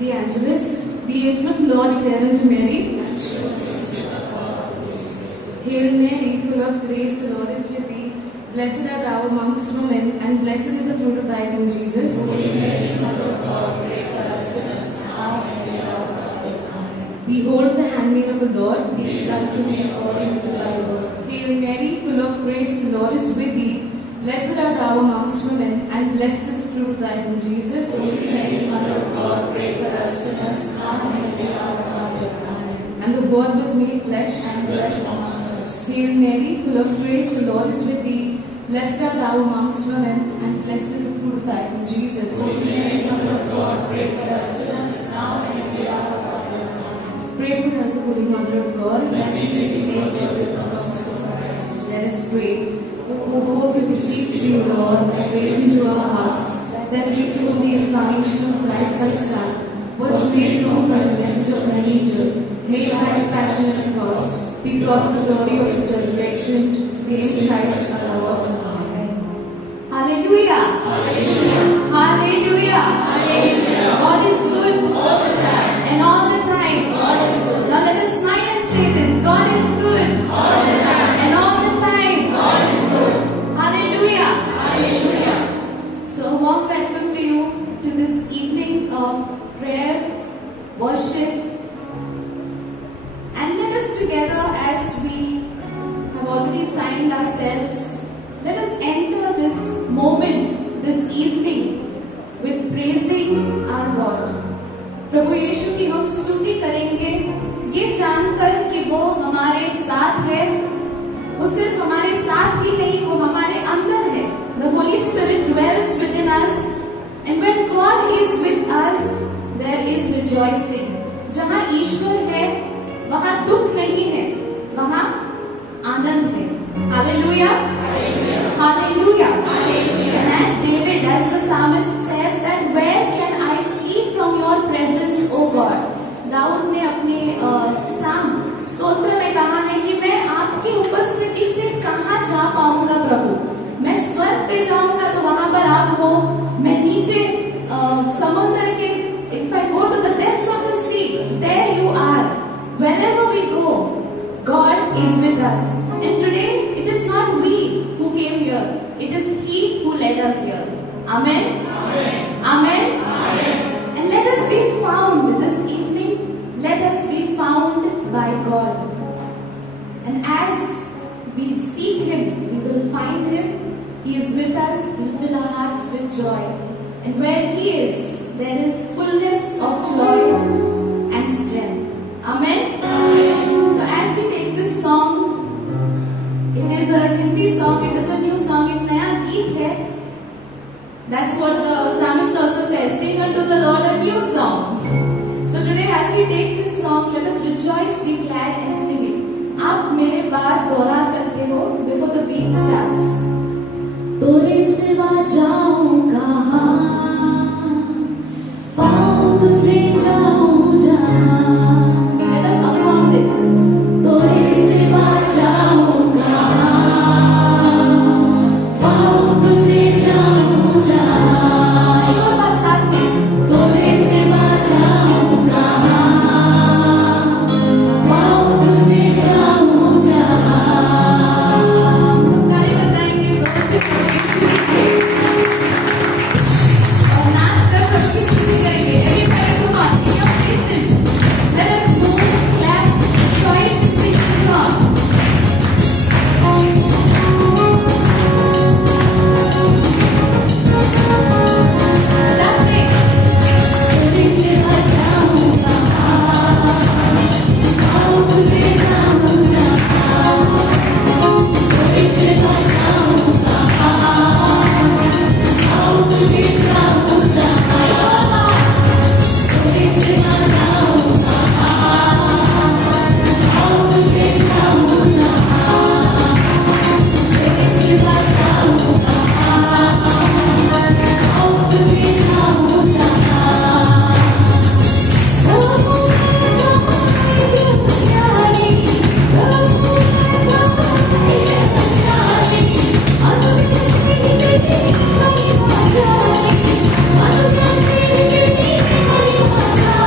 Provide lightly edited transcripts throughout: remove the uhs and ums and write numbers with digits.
The Angelus, the angel of the Lord declared unto Mary, Hail Mary, full of grace, the Lord is with thee. Blessed art thou amongst women, and blessed is the fruit of thy womb, Jesus. Holy Mary, Mother of God, pray for us sinners, now and at the hour of our death. Amen. Behold the handmaid of the Lord. Be it done to me according to thy word. Hail Mary, full of grace, the Lord is with thee. Blessed art thou amongst women, and blessed is the fruit of thy womb, Jesus. Holy Mary, Mother of God, pray for us sinners, now and at the hour of our death. Amen. And the Word was made flesh And dwelt amongst us. Hail Mary, full of grace, the Lord is with thee. Blessed art thou amongst women, and blessed is the fruit of thy womb, Jesus. Holy Mary, Mother of God, pray for us sinners, now and at the hour of our death. Amen. Pray for us, O Holy Mother of God. That we may be worthy of the promises of Christ. Let us pray. O hope we beseech thee, Lord, that raise into our hearts, that we too, the incarnation of Christ thy Son, was made known by the message of an angel, made by his passion and cross, be brought to the glory of his resurrection, to the same Christ our Lord. Amen. Hallelujah. Hallelujah. Hallelujah. Hallelujah. God is good. All the time. And all the time. God is good. Now let us smile and say this. God is good. All the time. And all the time. God is good. Hallelujah. Hallelujah. So a warm welcome to you to this evening of prayer, worship. And let us together, as we have already signed ourselves, let us enter this moment, this evening, with praising our God. प्रभु यीशु की हम स्तुति करेंगे, ये जानकर कि वो हमारे साथ है। वो सिर्फ हमारे साथ ही नहीं, वो हमारे अंदर है। The Holy Spirit dwells within us, and when God is with us, there is rejoicing. जहाँ ईश्वर है, वहाँ दुख नहीं है, वहाँ आनंद है। Hallelujah. Hallelujah. Hallelujah. And as David, as the psalmist says that where can I flee from your presence, O God? Dawood ने अपने साम स्तोत्र में कहा है कि मैं आपकी उपस्थिति से कहाँ जा पाऊंगा प्रभु। मैं स्वर्ग पे जाऊंगा तो वहां पर आप हो, मैं नीचे समुद्र के if I go to the depths of the sea, there you are. Wherever we go, God is with us. And today, it is not we who came here. It is He who led us here. Amen? Amen. Amen? Amen. And let us be found this evening. Let us be found by God. And as we seek Him, we will find Him. He is with us. He will fill our hearts with joy. And where He is, there is fullness of joy and strength. Amen? Amen. So as we take this song, it is a Hindi song, it is a new song, एक नया गीत है. That's what the psalmist also says, sing unto the Lord a new song. So today as we take this song, let us rejoice, be glad and sing it. आप मेरे बाद दोहरा सकते हो before the beat starts. तोरे सिवा जाऊं कहाँ, पाऊं तुझे जाऊं जहाँ. Let us perform this. तोरे सिवा जाऊं कहाँ, पाऊं तुझे जाऊं जहाँ. एक और बार साथ में. तोरे सिवा जाऊं कहाँ, पाऊं तुझे जाऊं जहाँ. सब गाने बजाएंगे जोर से और नाच कर सबकी स्तुति करेंगे. Everybody come on, in your places. Let us move, clap, rejoice and sing this song. साथ में. तोरे सिवा जाऊं कहाँ, पाऊं तुझे जाऊं जहाँ. तोरे सिवा जाऊं कहाँ, पाऊं तुझे जाऊं जहाँ. तोरे सिवा जाऊं कहाँ, पाऊं तुझे जाऊं जहाँ. तेरे सिवा जाऊं कहाँ, पाऊं तुझे जाऊं जहाँ. प्रभु मैं तुम्हारी दुनियानी, प्रभु मैं तुम्हारी दुनियानी. अनुग्रह से तेरी महिमा जानी, अनुग्रह से तेरी महिमा जानी.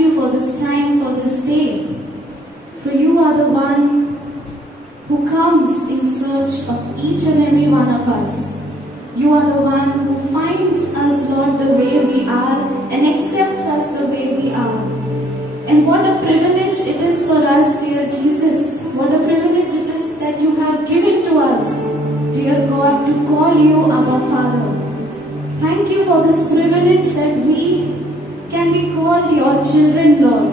thank you for this time, for this day. For you are the one who comes in search of each and every one of us. You are the one who finds us, Lord, the way we are and accepts us the way we are. And what a privilege it is for us, dear Jesus. What a privilege it is that you have given to us, dear God, to call you our Father. Thank you for this privilege that we can be called your children, Lord.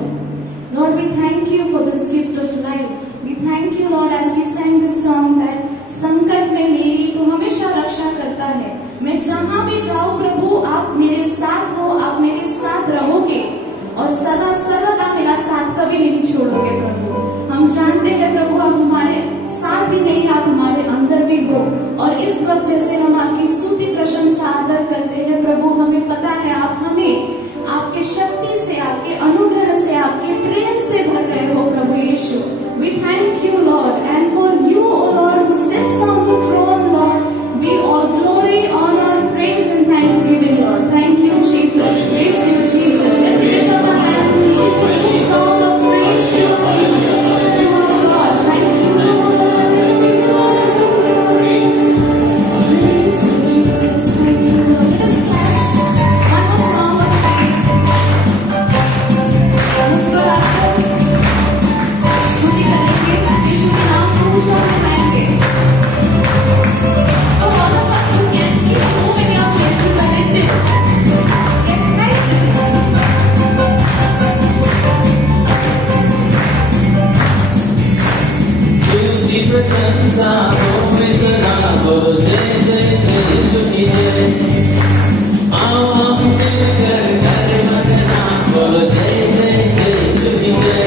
Lord, we thank you for this gift of life. We thank you, Lord, as we sang this song that संकट में मेरी तो हमेशा रक्षा करता है. मैं जहाँ भी जाऊँ प्रभु, आप मेरे साथ हो, आप मेरे साथ रहोगे और सदा सर्वदा मेरा साथ कभी नहीं छोड़ोगे प्रभु. हम जानते हैं प्रभु, आप हमारे साथ ही नहीं, आप हमारे अंदर भी हो. और इस वक्त जैसे हम आपकी स्तुति प्रशंसा आदर करते हैं प्रभु, हमें पता है आप हमें आपके शक्ति से, आपके अनुग्रह से, आपके प्रेम से भर रहे हो प्रभु यीशु. We thank you, Lord, and for you, O Lord, who sits on the throne, Lord, be all glory, honor, praise, and thanksgiving, Lord. Thank you, Jesus. Praise you, Jesus. Let's lift up our hands and sing a new song of praise to our Jesus, to our God. Thank you, Lord. Praise you, Jesus. Thank you, Lord. Let us clap one more song of praise. मुस्कुराकर स्तुति करेंगे, यीशु के नाम को ऊंचा उठाएंगे. Oh, all of us who can keep moving your lips to connect it. Yes, thank you. स्तुति प्रशंसा हो मिसरा बोलो जय जय जय यीशु की जय. आओ हम मिलकर करे मगना बोलो जय जय जय यीशु की जय.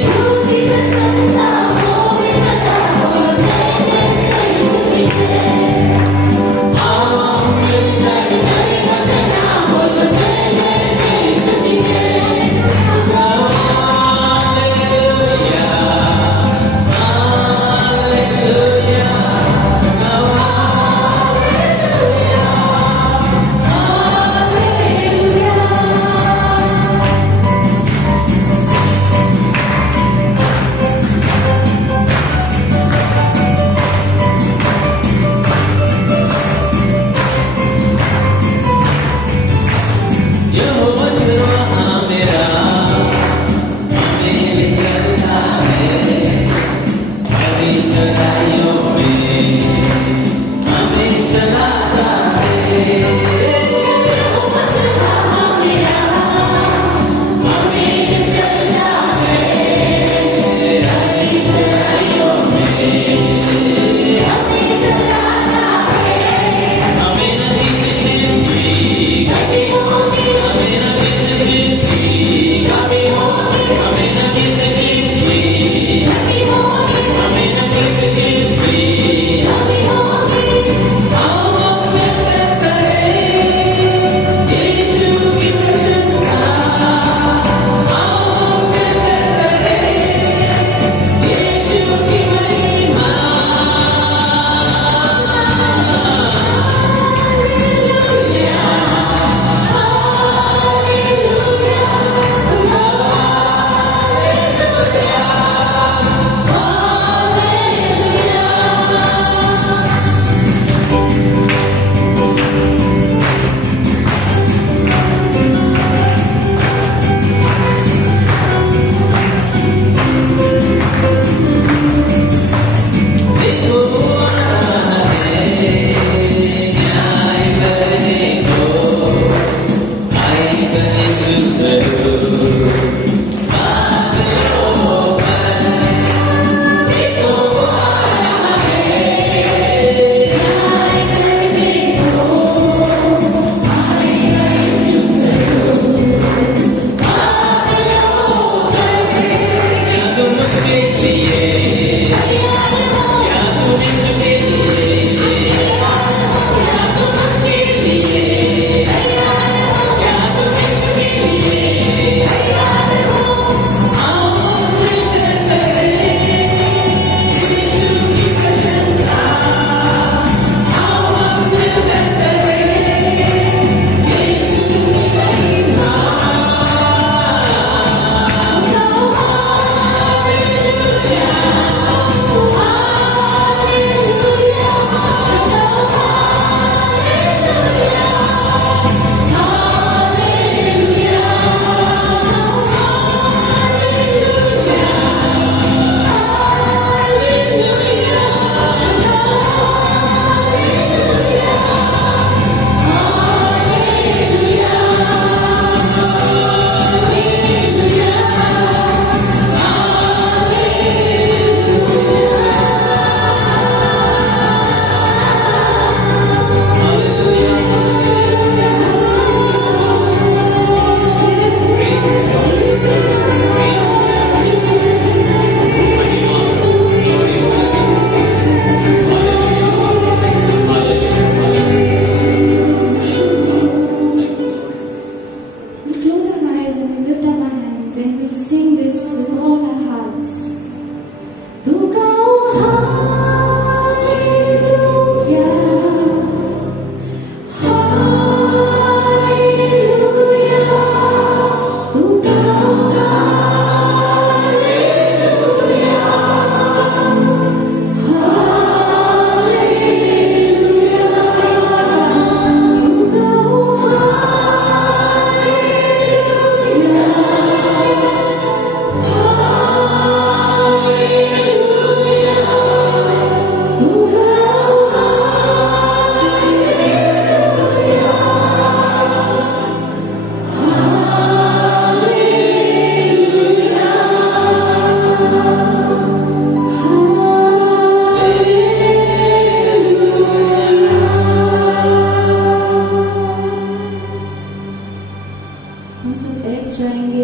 स्तुति प्रशंसा हो मिसरा बोलो जय जय जय यीशु की जय. आओ हम मिलकर करे मगना बोलो जय जय जय यीशु की जय. Hallelujah hallelujah.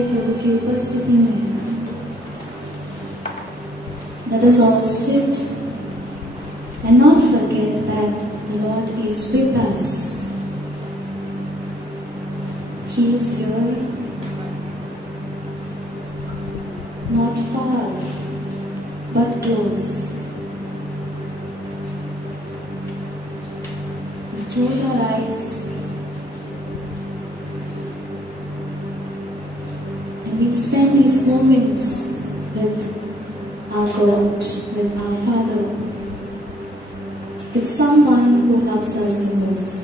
आइए प्रभु की उपस्थिति में। Let us all sit and not forget that the Lord is with us. He is here, not far, but close. We close our eyes and we spend these moments with our God, with our Father, with someone who loves us the most.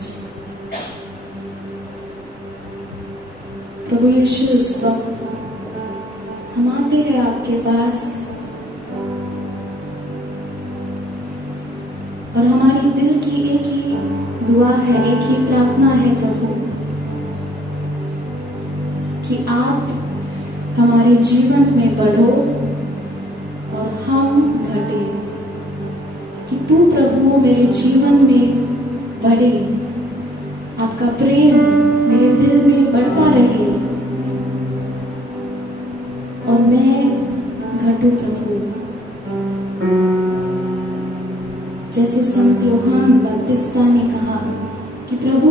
प्रभु यीशु, इस वक्त हम आते हैं आपके पास और हमारी दिल की एक ही दुआ है, एक ही प्रार्थना है प्रभु, कि आप हमारे जीवन में बढ़ो और हम घटे, कि तू प्रभु मेरे जीवन में बढ़े, आपका प्रेम मेरे दिल में बढ़ता रहे और मैं घटूं प्रभु। जैसे संत यूहन्ना बपतिस्ता ने कहा कि प्रभु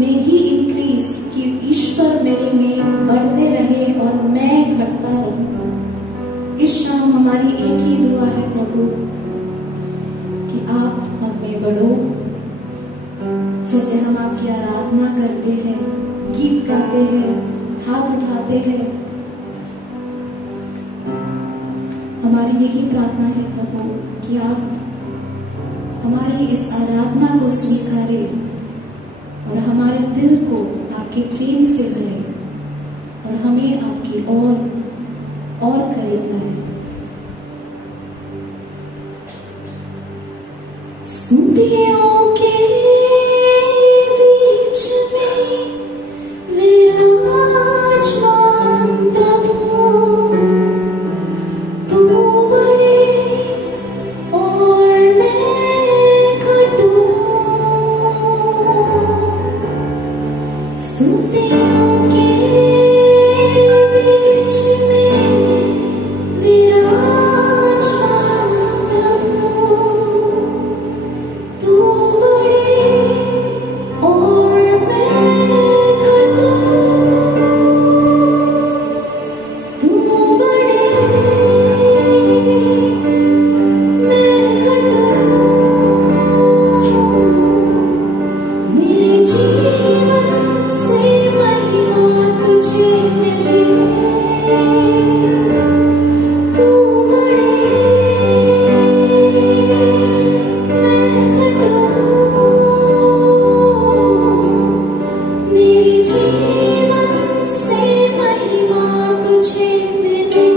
मैं ही इंक्रीज, कि ईश्वर मेरे में बढ़ते रहे और मैं घटता रहूं। इस शाम हमारी एक ही दुआ है प्रभु कि आप हम में बढ़ो। जैसे हम आपकी आराधना करते हैं, गीत गाते हैं, हाथ उठाते हैं, हमारी यही प्रार्थना है प्रभु कि आप हमारी इस आराधना को स्वीकारें और हमारे दिल को आपके प्रेम से भरें और हमें आपकी और करीब लाएं। स्तुतियों के बीच में विराजमान प्रभु, तू बढ़े और मैं घटूं। स्तुतियों के बीच में विराजमान प्रभु, तू बढ़े और मैं घटूं। तू बढ़े मैं घटूं। मेरे जीवन से महिमा तुझे मिले। तू बढ़े मैं घटूं। मेरे जीवन से महिमा तुझे मिले।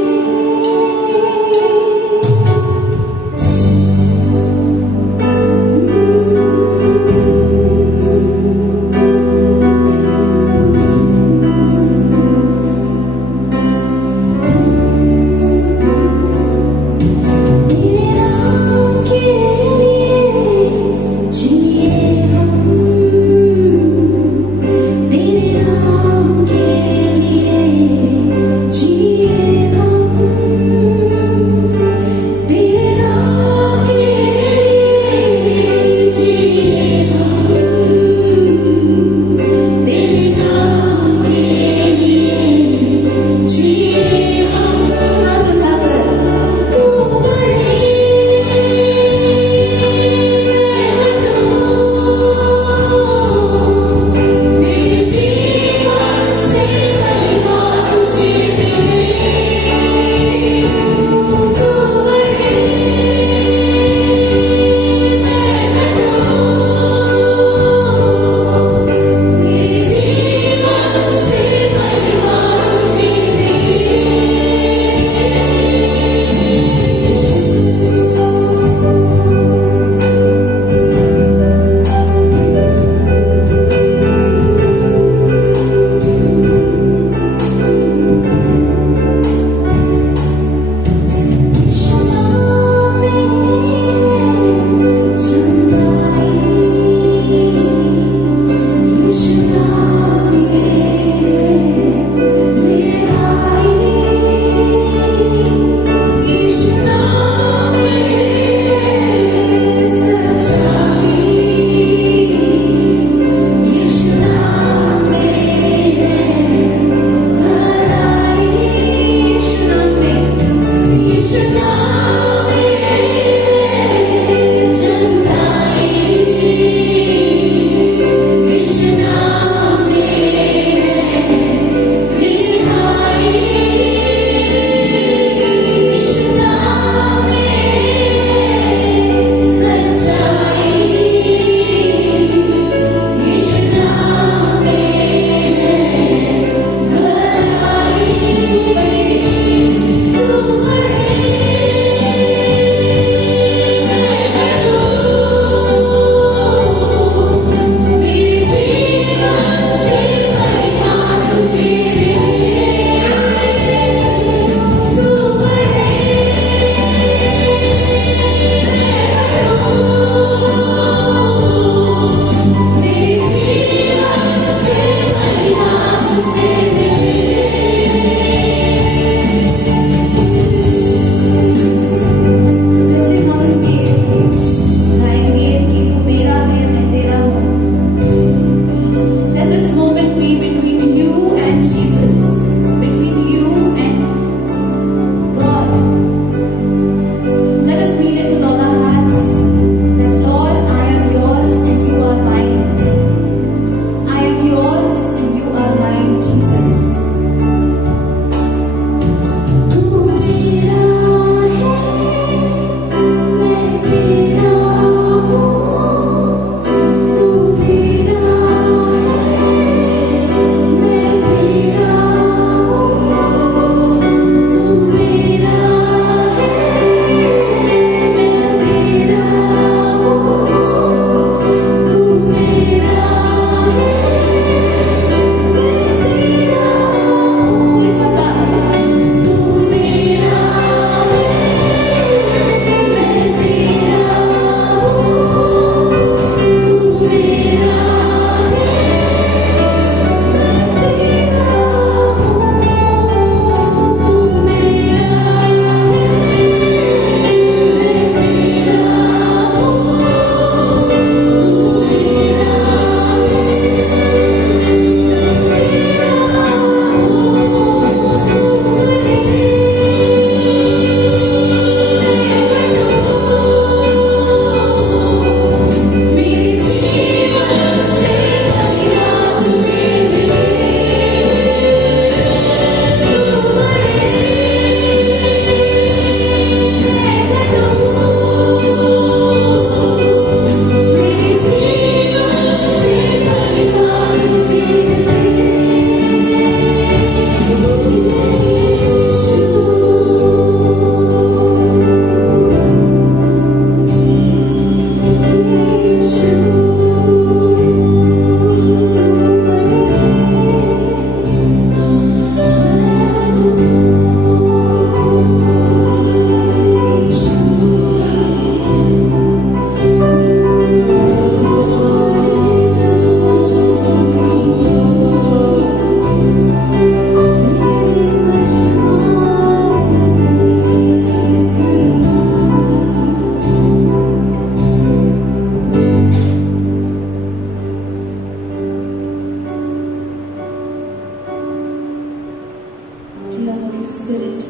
Dear Holy Spirit,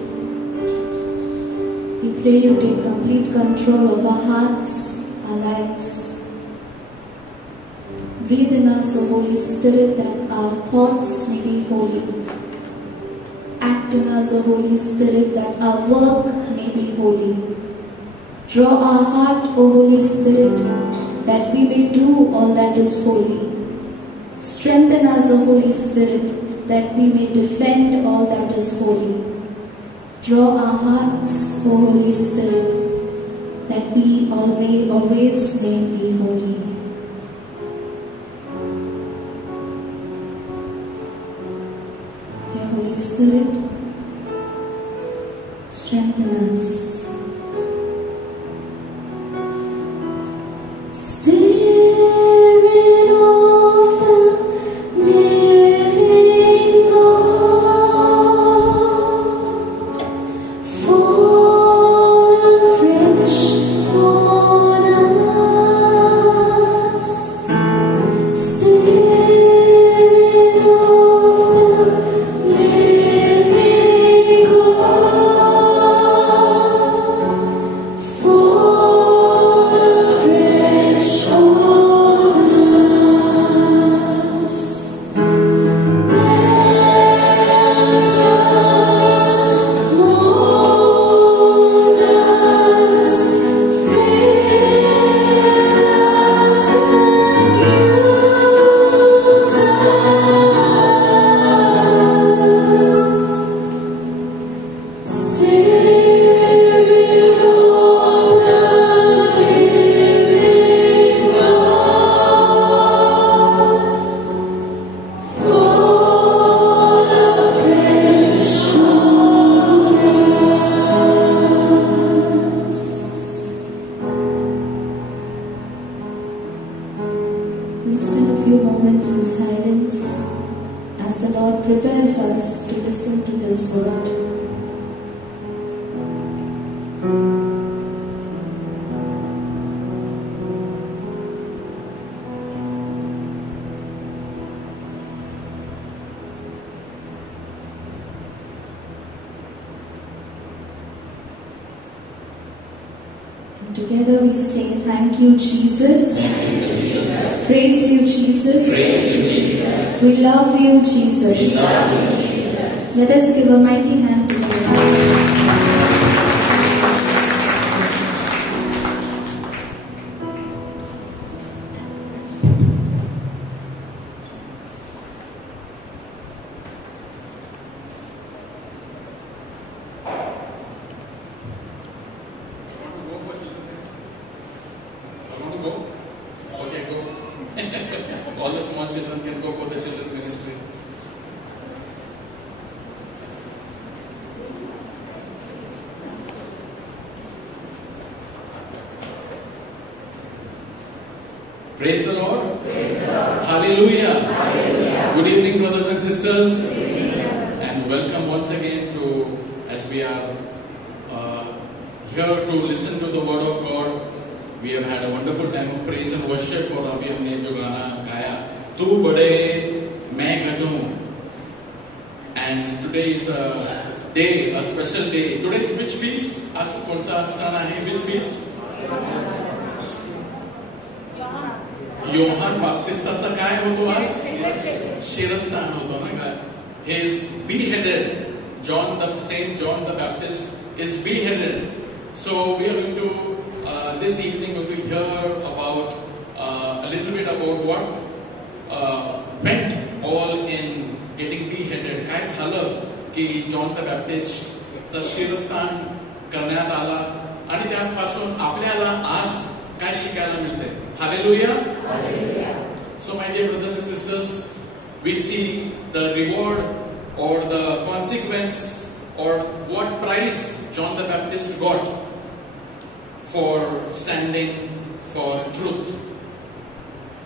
we pray you take complete control of our hearts, our lives. Breathe in us, O Holy Spirit, that our thoughts may be holy. Act in us, O Holy Spirit, that our work may be holy. Draw our heart, O Holy Spirit, that we may do all that is holy. Strengthen us, O Holy Spirit, that we may defend all that is holy. Draw our hearts, O Holy Spirit, that we always may be holy. Dear Holy Spirit, strengthen us. Spirit of the living God, fall afresh on us. Spirit of the living God, fall afresh on us. Melt us, mold us, fill us and use us. Spirit of the living God, fall afresh on us. We spend a few moments in silence as the Lord prepares us to listen to His word. And together we say, thank you, Jesus. Praise you, Jesus. We love you, Jesus. Let us give a mighty hand to the Lord. I want to go? Okay, go. All the small children can go for the children's ministry. Praise the Lord. Praise the Lord. Hallelujah. Hallelujah. Good evening, brothers and sisters. Good evening. And welcome once again to, as we are here to listen to the word of God. We have had a wonderful time of praise and worship. और अभी हमने जो गाना गाया, तू बड़े मैं घटूं. And today is a day, a special day. Today is which feast? आज कोणता सण आहे? Which feast? योहान बाप्तिस्ताचा काय होतो आज? शिरस्नान होतो ना काय? He is beheaded. Saint John the Baptist is beheaded. So we are going to this evening we will hear about a little bit about what went all in getting beheaded. काय झालं की John the बॅप्टिस्टचं शिरस्नान करण्यात आला आणि त्यापासून आपल्याला आज काय शिकायला मिळते? Hallelujah. Hallelujah. So my dear brothers and sisters, we see the reward or the consequence or what prize John the Baptist got for standing for truth.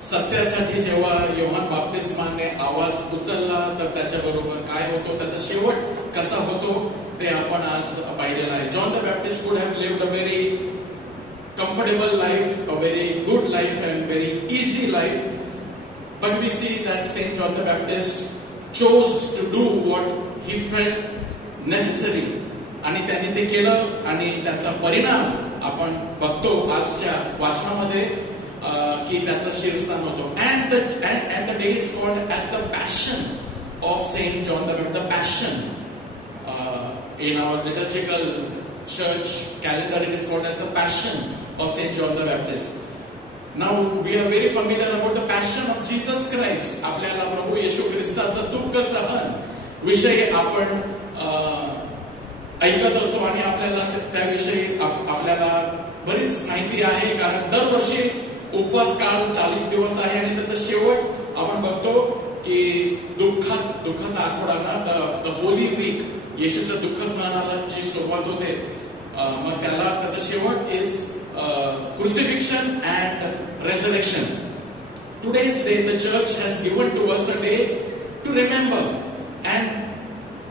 सत्यासाठी जेव्हा योहान बाप्तिस्माने आवाज उचलला तर त्याच्याबरोबर काय होतो, त्याचा शेवट कसा होतो ते आपण आज पाहिलेलं आहे. John the Baptist could have lived a very comfortable life, a very good life and very easy life. But we see that Saint John the Baptist chose to do what he felt necessary, आणि त्यांनी ते केलं आणि त्याचा परिणाम आपण बघतो आजच्या वाचनामध्ये की त्याचं शिरस्थान होतो. And the day is called as the Passion of Saint John the Baptist. The Passion in our liturgical church calendar, it is called as the Passion of Saint John the Baptist. Now we are very familiar about the Passion of Jesus Christ. आपल्याला प्रभू येशू ख्रिस्ताचं दुःख सहन विषयी आपण ऐकत असतो आणि आपल्याला त्याविषयी आपल्याला बरीच माहिती आहे, कारण दरवर्षी उपवास काळ 40 दिवस आहे आणि त्याचा शेवट आपण बघतो की दुःखाचा आठवडा, द होली वीक, येशूच्या दुःख सहनाला जी सुरुवात होते, मग त्याचा शेवट is crucifixion and resurrection. Today's day the church has given to us a day to remember, and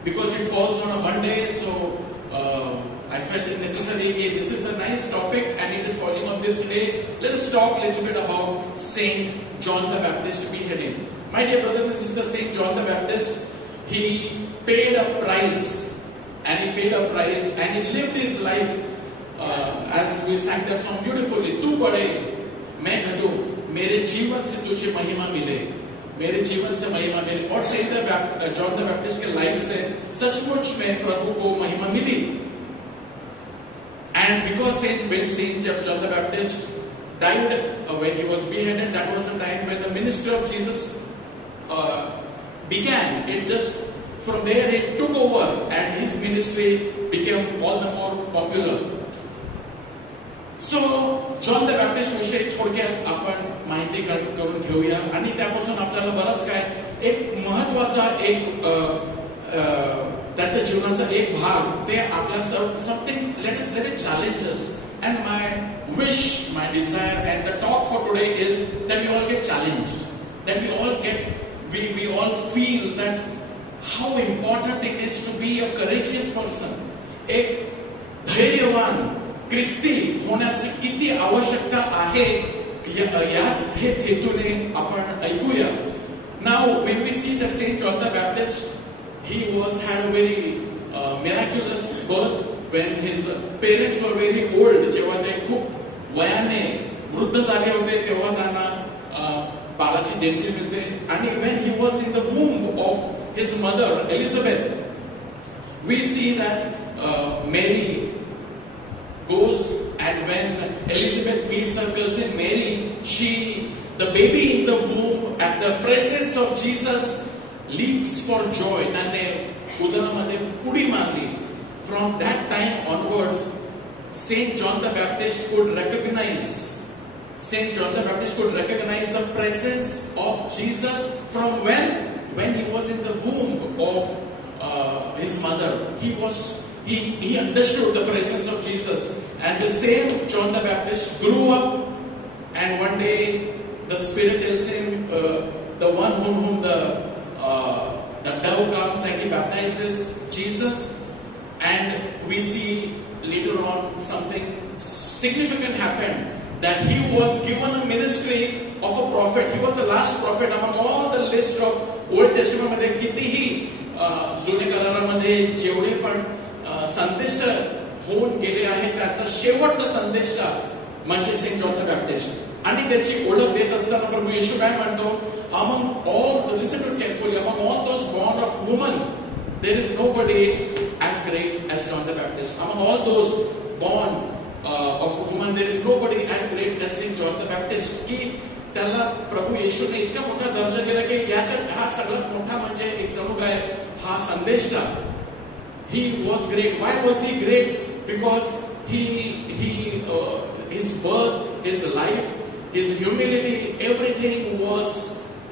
because it falls on a Monday, so I felt it necessary. This is a nice topic and it is falling on this day. Let us talk a little bit about Saint John the Baptist beheading. My dear brothers and sisters, Saint John the Baptist, he paid a price, and he lived his life as we sang that song beautifully. तू बढ़े मैं घटूं, मेरे जीवन से तुझे महिमा मिले, मेरे जीवन से महिमा मिले. और सेंट जॉन द बैप्टिस्ट के लाइफ से सचमुच में प्रभु को महिमा मिली. And because Saint John the Baptist died when he was beheaded, that was the time when the ministry of Jesus began. It just from there it took over and his ministry became all the more popular. So John the Baptist विषयी थोडक्यात आपण माहिती करून घेऊया आणि त्यापासून आपल्याला बरंच काय एक महत्वाचा त्याच्या जीवनाचा एक भाग ते आपल्या something let it challenge us. And my wish, my desire and the talk for today is that we all get challenged, that we all feel that how important it is to be a courageous person. एक धैर्यवान ख्रिस्ती होण्याची किती आवश्यकता आहे याच हेच हेतूने आपण ऐकूया. Now when we see that Saint John the Baptist, he had a very miraculous birth when his parents were very old. जेव्हा ते खूप वयाने वृद्ध झाले होते तेव्हा त्यांना बाळाची देणगी मिळते. आणि when he was in the womb of his mother Elizabeth, we see that Mary goes, and when Elizabeth meets her cousin Mary, the baby in the womb at the presence of Jesus leaps for joy. त्याने उदरामध्ये उडी मारली. From that time onwards, Saint John the Baptist could recognize the presence of Jesus from when he was in the womb of his mother. He understood the presence of Jesus. And the same John the Baptist grew up, and one day the Spirit tells him, the one whom the dove comes and he baptizes Jesus. And we see later on something significant happened, that he was given a ministry of a prophet. He was the last prophet among all the list of Old Testament मध्ये कितीही जुने करारामध्ये जेवढे पण संदेष्ट होऊन गेले आहे त्याचा शेवटचा संदेष्ट म्हणजे सेंट जॉन द बॅप्टिस्ट. आणि त्याची ओळख देत असताना प्रभू येशू काय म्हणतो, among all, listen to it carefully, among all those born of woman, there is nobody as great as John the Baptist. Among all those born of woman, there is nobody as great as Saint John the Baptist. की त्याला प्रभू येशूने इतका मोठा दर्जा दिला की याच्यात हा सगळ्यात मोठा म्हणजे एक जणू काय हा संदेष्टा. He was great. Why was he great? Because his birth, his life, his humility, everything was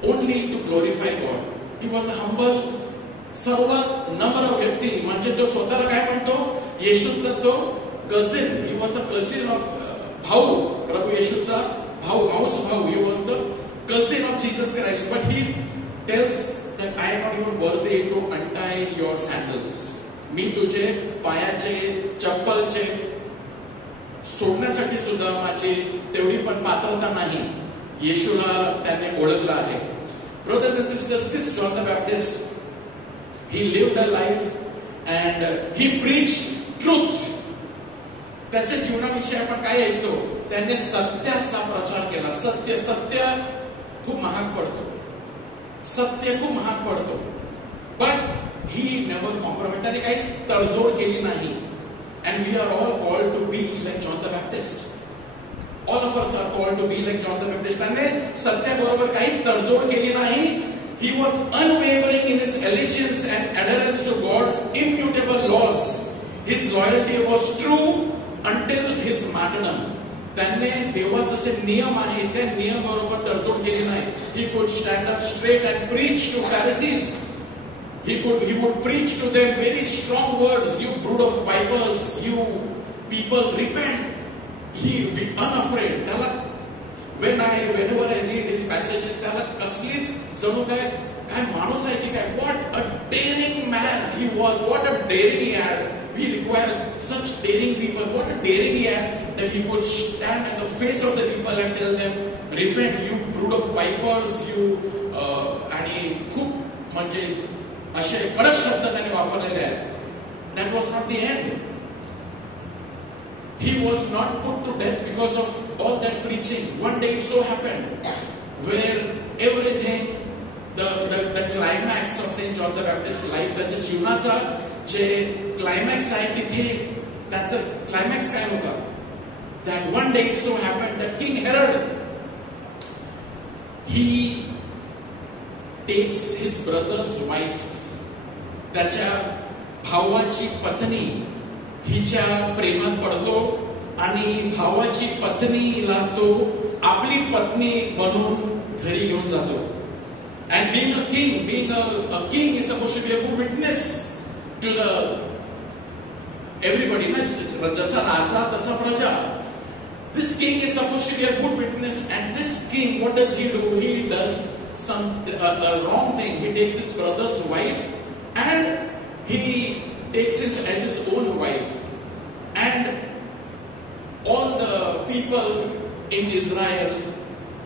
only to glorify God. He was a humble, सर्वात नम्र व्यक्ती. म्हणजे तो स्वतःला काय म्हणतो, येशूचा तो cousin. He was the cousin of भाऊ, प्रभू येशूचा भाऊ, माऊस भाऊ. He was the cousin of Jesus Christ. But he tells that I am not even worthy to untie your sandals. मी तुझे पायाचे चप्पलचे सोडण्यासाठी सुद्धा माझी तेवढी पण पात्रता नाही. येशूला त्याने ओळखलं आहे. Brothers and sisters, this John the Baptist, he lived a life and he preached truth. त्याच्या जीवनाविषयी आपण काय ऐकतो? त्याने सत्याचा प्रचार केला. सत्य खूप महाग पडतो. सत्य खूप महाग पडतो. But he never compromise. त्याने काहीच तडजोड केली नाही. And we are all called to be like John the Baptist. All of us are called to be like John the Baptist. त्याने सत्याबरोबर काहीच तडजोड केली नाही. He was unwavering in his allegiance and adherence to God's immutable laws. His loyalty was true until his martyrdom. त्याने देवाचे जे नियम आहेत त्या नियमाबरोबर तडजोड केली नाही. He could stand up straight and preach to Pharisees. He would preach to them very strong words. You brood of vipers, you people, repent. He unafraid. त्याला whenever I read his passages, त्याला कसलीच जणू काय माणूस आहे की काय. What a daring man he was. What a daring he had. We require such daring people. What a daring he had that he would stand in the face of the people and tell them, repent, you brood of vipers, you आणि खूप म्हणजे असे कडक शब्द त्याने वापरलेले आहेत. That was not the end. He was not put to death because of all that preaching. One day it so happened where everything, the climax of Saint John the Baptist's life, त्याच्या जीवनाचा जे climax आहे तिथे त्याचं climax काय होता? That one day it so happened that King Herod, he takes his brother's wife, त्याच्या भावाची पत्नी हिच्या प्रेमात पडतो आणि भावाची पत्नीला तो आपली पत्नी बनवून घरी घेऊन जातो. And being a king is supposed to be a good witness to the everybody. जसा राजा तसा प्रजा. This king is supposed to be a good witness, and this king, what does he do? He does a wrong thing. He takes his brother's wife and he takes his as his own wife. And all the people in Israel,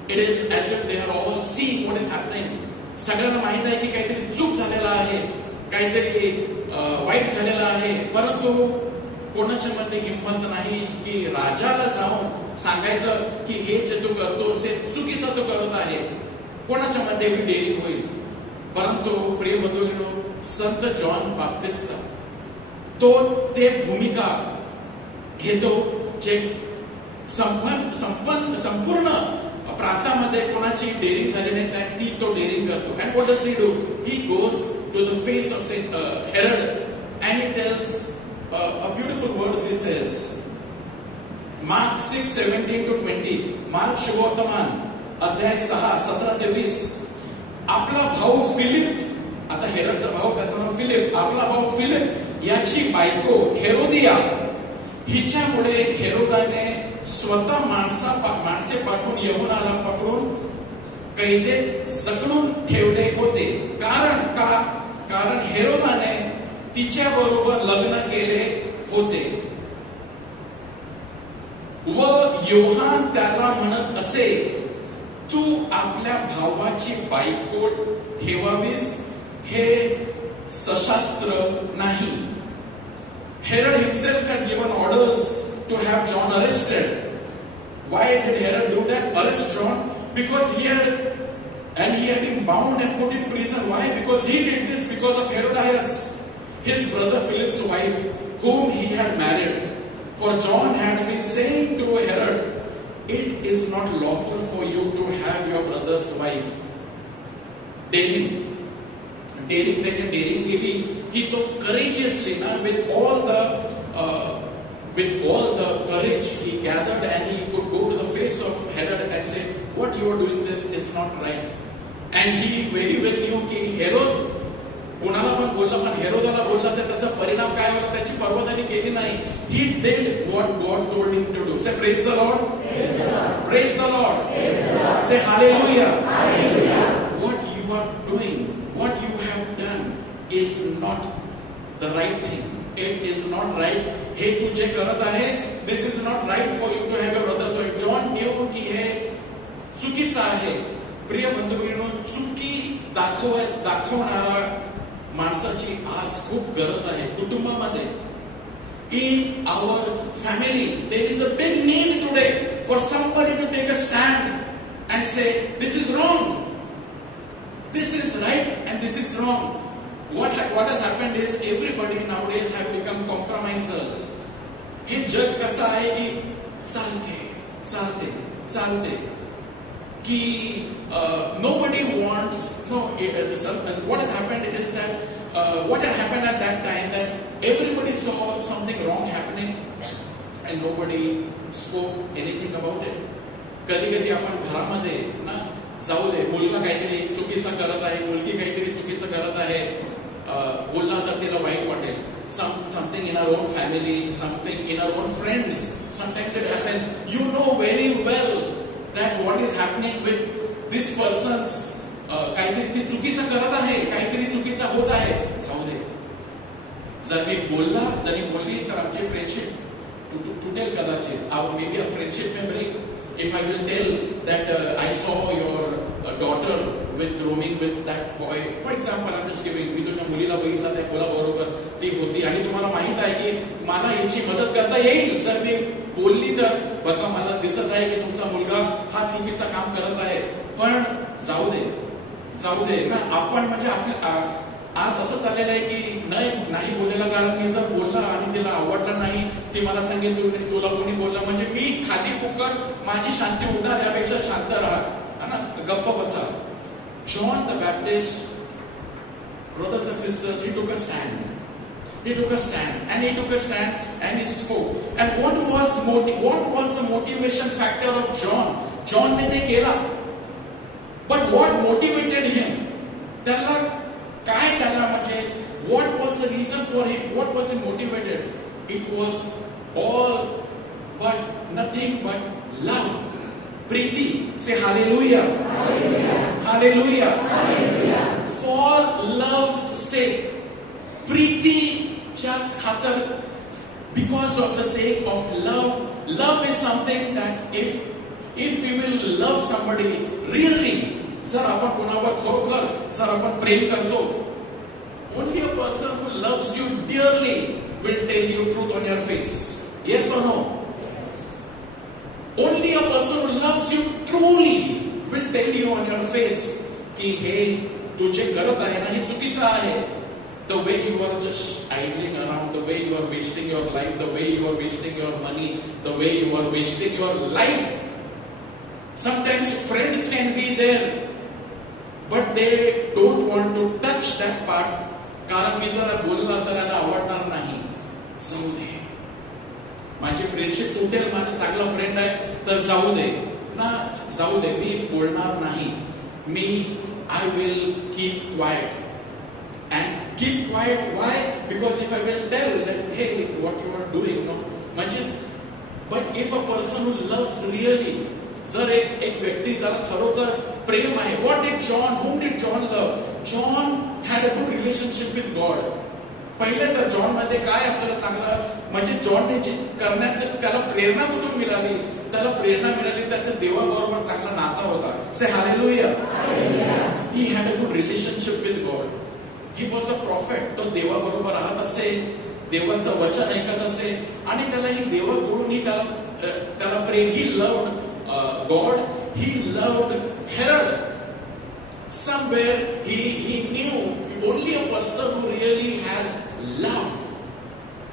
it is as if they are all seeing what is happening. सगळ्यांना माहित आहे की काहीतरी चूक झालेला आहे, काहीतरी white झालेलं आहे, परंतु कोणाच्या मध्ये हिंमत नाही की राजाला जाऊन सांगायचं की हे जे तू करतोस हे चुकीचं तू करत आहे. कोणाच्या मध्ये एवढी डेअरिंग होईल? परंतु प्रिय बंधूंनो, संत जॉन बाप्टिस्ट तो ते भूमिका घेतो जे संपूर्ण प्रांतामध्ये कोणाची डेअरिंग झाली नाही ती तो डेअरिंग करतो. And what does he do? He goes to the face of saint Herod and he tells a beautiful words. He says, Mark 6:17-20. Mark शुभवर्तमान अध्याय 6:17-20. आपला भाऊ फिलिप, आता हेरोदचा भाऊ त्याचं नाव फिलिप, आपला भाऊ फिलिप याची बायको हेरोदिया हिच्यामुळे हेरोदाने स्वतः माणसे पाठवून यहुनाला पकडून कैदेत जखडून ठेवले होते. कारण हेरोदाने तिच्या बरोबर लग्न केले होते व योहान त्याला म्हणत असे, तू आपल्या भावाची बायको ठेवावीस हे सशास्त्र नाही. Herod himself had given orders to have John arrested. Why did Herod do that? Arrest John? Because he had been bound and put in prison. Why? Because he did this because of Herodias, his brother Philip's wife, whom he had married. For John had been saying to Herod, it is not lawful for you to have your brother's wife. Daring केली की तो courageously, with all the courage he gathered, and he could go to the face of Herod and say, what you are doing this is not right. And he very well knew की हेरोद कोणाला पण बोलला, पण हेरोदाला बोलला तर त्याचा परिणाम काय होला त्याची पर्वा त्यांनी केली नाही. He did what God told him to do. Say praise the Lord. Praise the Lord. Say hallelujah. What you are doing, what you have done is not the right thing. It is not right. हे तू जे करत आहे, this is not right for you to have your brother's wife. John knew की हे चुकीचं आहे. प्रिय बंधूंनो, चुकी दाखवणारा माणसाची आज खूप गरज आहे कुटुंबामध्ये. In our family, there is a big need today for somebody to take a stand and say, this is wrong, this is right, and this is wrong. What has happened is everybody nowadays have become compromisers. हे जग कसं आहे की चालते चालते चालते की nobody wants what has happened is that what had happened at that time that everybody saw something wrong happening and nobody spoke anything about it. कधी कधी आपण घरामध्ये ना जाऊ दे, मुलगा काहीतरी चुकीचं करत आहे, मुलगी काहीतरी चुकीचं करत आहे, बोलला तर तिला वाईट वाटेल. Something in our own family, something in our own friends, sometimes it happens. You know very well that what is happening with this person's काहीतरी ती चुकीचं करत आहे, काहीतरी चुकीचं होत आहे. जाऊ दे, जर मी बोलला, जरी बोलली तर आमची फ्रेंडशिप तुटेल कदाचित. मे बी अ फ्रेंडशिप में break. If I will tell that I saw your daughter roaming with that boy, for example, I'm just giving, मी तुझ्या मुलीला बघितला त्या मुलाबरोबर ती होती आणि तुम्हाला माहित आहे की मला याची मदत करता येईल जर मी बोलली तर, बघा मला दिसत आहे की तुमचा मुलगा हा चुकीचं काम करत आहे, पण जाऊ दे ना. आपण म्हणजे आपल्या आज असं चाललेलं आहे की नाही बोलायला, कारण मी जर बोलला आणि तिला आवडलं नाही, ती मला सांगेल तुला कोणी बोललं म्हणजे मी खाली फुकट माझी शांती उडणार, यापेक्षा शांत राहा ना, गप्प बसा. John the Baptist, brothers and sisters, he took a stand. He took a stand and he spoke. And what was the motivation factor of John? John ने ते केला. But what motivated him? त्याला म्हणजे what was the reason for him? What was he motivated? It was all but nothing but love. Preeti, say hallelujah. Hallelujah. For love's sake. Preeti just khatar, because of the sake of love. Love is something that if we will love somebody really, जर आपण कोणावर खरोखर जर आपण प्रेम करतो, only a person who loves you dearly will tell you truth on your face. Yes or no? Only a person who loves you truly will tell you on your face की हे तू जे करत आहे ना हे चुकीचं आहे. The way you are just idling around, the way you are wasting your life, the way you are wasting your money, the way you are wasting your life. Sometimes friends can be there, but they don't want to touch that part. कारण मी जरा बोलला तर त्याला आवडणार नाही. जाऊ दे, माझी friendship तुटेल, माझा चांगला फ्रेंड आहे तर जाऊ दे ना, जाऊ दे, मी बोलणार नाही. I will keep quiet. And keep quiet, why? Because if I will tell that, hey, what you are doing, no, but if a person who loves really, जर एक व्यक्ती जर खरोखर प्रेम आहे, whom did John love? John had a good relationship with God. पहिले तर John मध्ये काय आपल्याला चांगलं म्हणजे जॉनने जे करण्याचं त्याला प्रेरणा कुठून मिळाली? त्याला प्रेरणा मिळाली त्याच्या देवाबरोबर चांगला नाता होता. से hallelujah. He had a good relationship with God. He was a prophet. तो देवाबरोबर राहत असे, देवाचं वचन ऐकत असे आणि त्याला ही देवाकडून ही त्याला प्रेम. He loved God. He loved Herod. Somewhere he knew only a person who really has love,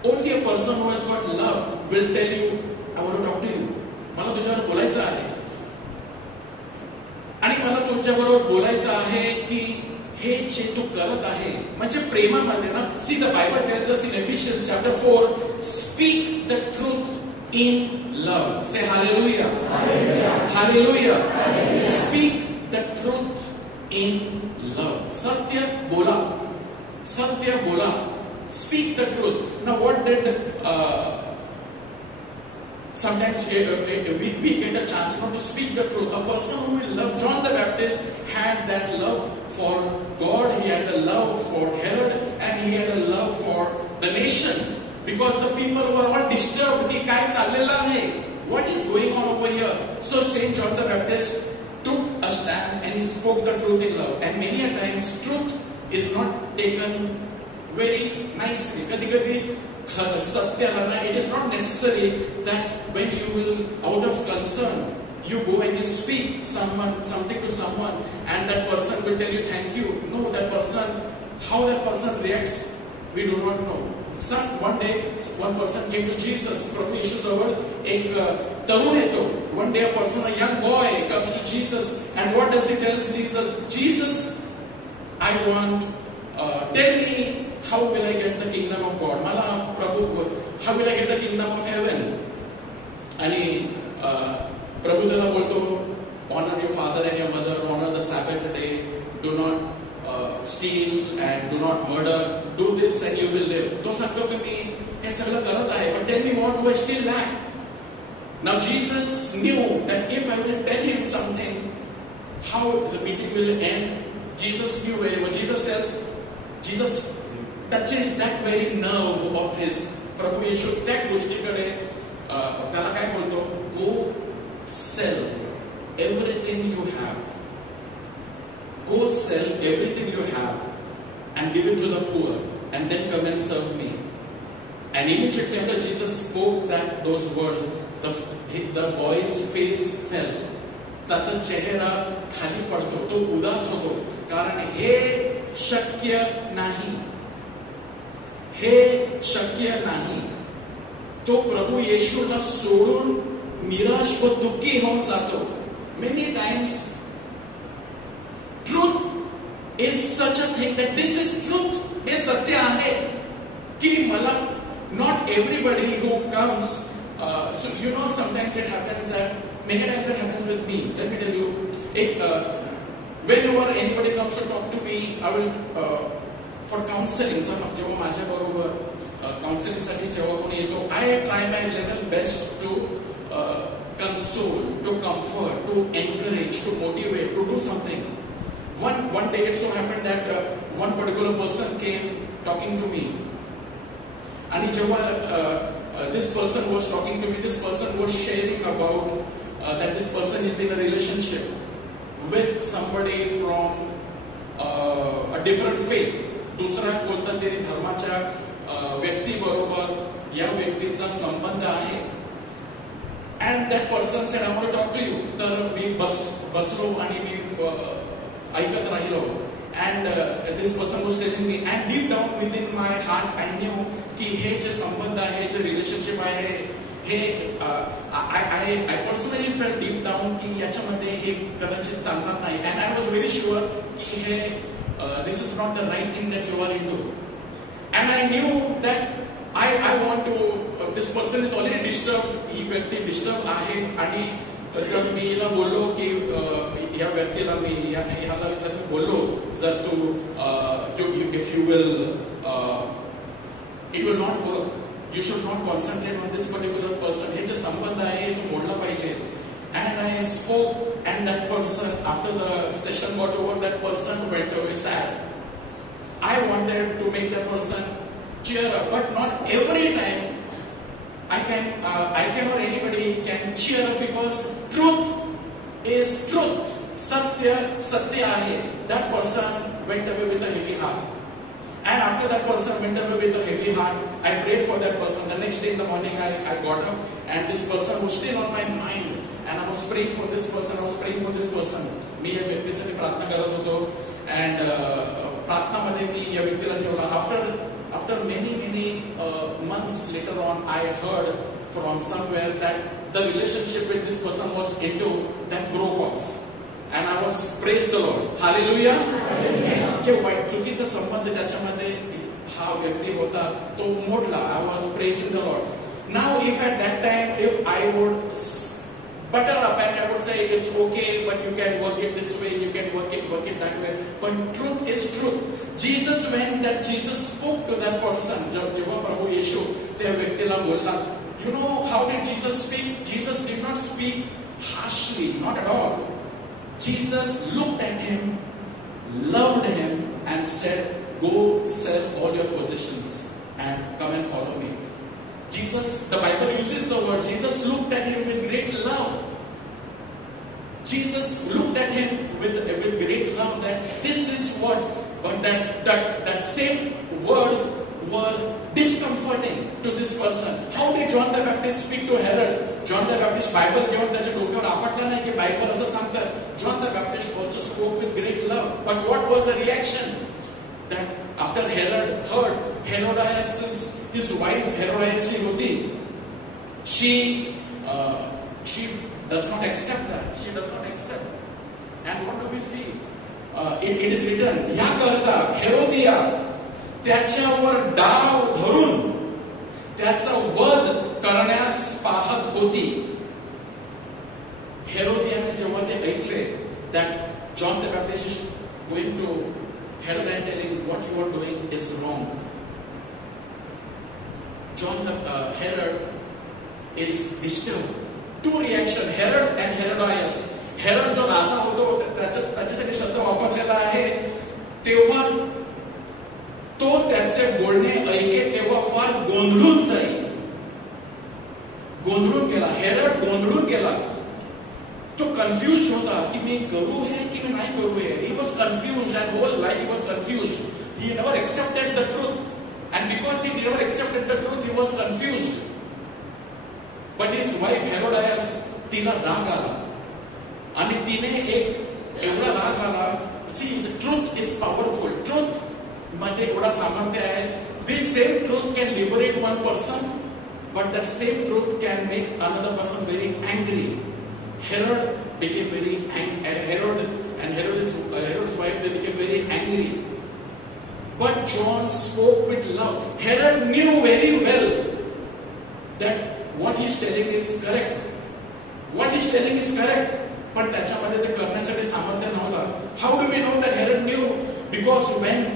only a person who has got love will tell you, I want to talk to you. मला तुझ्यावर बोलायचं आहे आणि मला तुझ्याबरोबर बोलायचं आहे की हे जे तू करत आहे म्हणजे प्रेमामध्ये ना. See, the Bible tells us in Ephesians chapter 4, speak the truth in love. Say hallelujah. Hallelujah. Hallelujah. Hallelujah. Speak the truth in love. Satya bola. Satya bola. Speak the truth. Now what did sometimes we get a chance not to speak the truth. A person who will love, John the Baptist had that love for God, he had a love for Herod, and he had a love for the nation. Because the people were all disturbed. Ki kai challela hai? What is going on over here? So Saint John the Baptist took a stand and he spoke the truth in love. And many a times truth is not taken very nicely. Kadi-kadi satyala na, it is not necessary that when you will, out of concern, you go and you speak something to someone, and that person will tell you thank you. No, that person, how that person reacts, we do not know. One day, one person came to Jesus. Prabhu Yeshu जवळ एक तरुण येतो. One day, a young boy comes to Jesus, and what does he tell Jesus? Jesus, I want. Tell me, how will I get the kingdom of God? मला प्रभू, how will I get the kingdom of heaven? आणि प्रभू त्याला बोलतो, honor your father and your mother, honor the Sabbath day, do not steal and do not murder, do this and you will live. तो सांगतो की मी हे सगळं करत आहे, but tell me what do I still lack? Now Jesus knew that if I will tell him something, how the meeting will end. Jesus knew very well. Jesus touches that very nerve of his. प्रभू येशू त्या गोष्टीकडे त्याला काय बोलतो? Go sell everything you have. Go sell everything you have and give it to the poor, and then come and serve me. And immediately after Jesus spoke those words, the boy's face fell. त्याचा चेहरा खाली पडतो, तो उदास होतो, कारण हे शक्य नाही. हे शक्य नाही. तो प्रभू येशूला सोडून निराश व दुःखी होऊन जातो. Many times truth is such a thing that this is truth. हे सत्य आहे की मला, not everybody who comes, so you know, sometimes it happens that, many times it happens with me. Let me tell you, whenever anybody comes to talk to me, I will, for counseling, जेव्हा माझ्या बरोबर counseling साठी जेव्हा कोणी येतो, I try my level best to console, to comfort, to encourage, to motivate, to do something. One day it so happened that one particular person came talking to me. And this person was talking to me, this person was sharing about that this person is in a relationship with somebody from a different faith. दुसरा कोणता तरी धर्माच्या व्यक्ती बरोबर या व्यक्तीचा संबंध आहे. And that person said, I want to talk to you. तर मी बसलो आणि मी ऐकत राहिलो. And this person was telling me, and deep down within my heart I knew की हे जे संबंध आहे, जे रिलेशनशिप आहे, हे I personally felt deep down की याच्यामध्ये हे कदाचित चालणार नाही. And I was very sure की हे this is not the right thing that you are into. And I knew that I want to, this person is already disturbed, ही व्यक्ती disturb आहे. आणि जर मी हिला बोललो की या व्यक्तीला मी ह्याला जर मी बोललो, जर तू if you will it will not work, you should not concentrate on this particular person. हे जे संबंध आहे तो मोडला पाहिजे. And I spoke, and that person, after the session got over, that person went away sad. I wanted to make that person cheer up, but not every time I can or anybody can cheer up, because truth is truth. Satya ahe. That person went away with a heavy heart. And after that person went away with a heavy heart, I prayed for that person. The next day in the morning I got up, and this person was still on my mind. And I was praying for this person, I was praying for this person. मी या व्यक्तीसाठी प्रार्थना करत होतो. And प्रार्थनामध्ये मी या व्यक्तीला ठेवला. After many months later on, I heard from somewhere that the relationship with this person was into, that broke off. And I was, praise the Lord, hallelujah. J white चुकीचा संबंध ज्याच्यामध्ये हा व्यक्ती होता तो मोडला. I was praising the Lord. Now if at that time, if I would butter up and I would say it's okay, but you can work it this way, you can work it that way. But truth is truth. Jesus, when that Jesus spoke to that person, जेव्हा प्रभू येशू त्या व्यक्तीला बोलला, you know how did Jesus speak? Jesus did not speak harshly, not at all. Jesus looked at him, loved him, and said, go sell all your possessions and come and follow me. Jesus, the Bible uses the word, Jesus looked at him with great love. Jesus looked at him with great love, that this is what But that same words were discomforting to this person. How did John the Baptist speak to Herod? John the Baptist Bible घेऊन त्याच्या डोक्यावर आपटला नाही की Bible असं सांगतं. John the Baptist also spoke with great love. But what was the reaction? That after Herod heard, Herodias, his wife Herodias होती, she does not accept that. She does not accept. And what do we see? It is written, या करता हेरोदिया त्याच्यावर डाव धरून त्याचा वध करण्यास पाहत होती. हेरोदियाने जेव्हा ते ऐकले that John the Baptist is going to Herod and telling what you are doing is wrong. Herod is disturbed. Two reactions, Herod and Herodias. Herod जो राजा होतो त्याच्यासाठी शब्द वापरलेला आहे. तेव्हा तो त्याचे बोलणे ऐके तेव्हा फार गोंधळून जाईल. गोंधळून गेला. हेरड गोंधळून गेला. तो कन्फ्यूज होता की मी करू है की मी नाही करू है. He was confused and whole life he was confused. He never accepted the truth. And because he never accepted the truth, he was confused. But his wife Herodias, तिला राग आला. आणि तिने एक एवढा राग आला. See, the truth is powerful. Truth मध्ये एवढा सामर्थ्य आहे. This same truth can liberate one person, but that same truth can make another person very angry. Herod became very angry. Herod and Herod's wife, they became very angry. But John spoke with love. Herod knew very well that what he is telling is correct. What he is telling is correct. पण त्याच्यामध्ये ते करण्यासाठी सामर्थ्य नव्हता. How do we know that Herod knew? Because when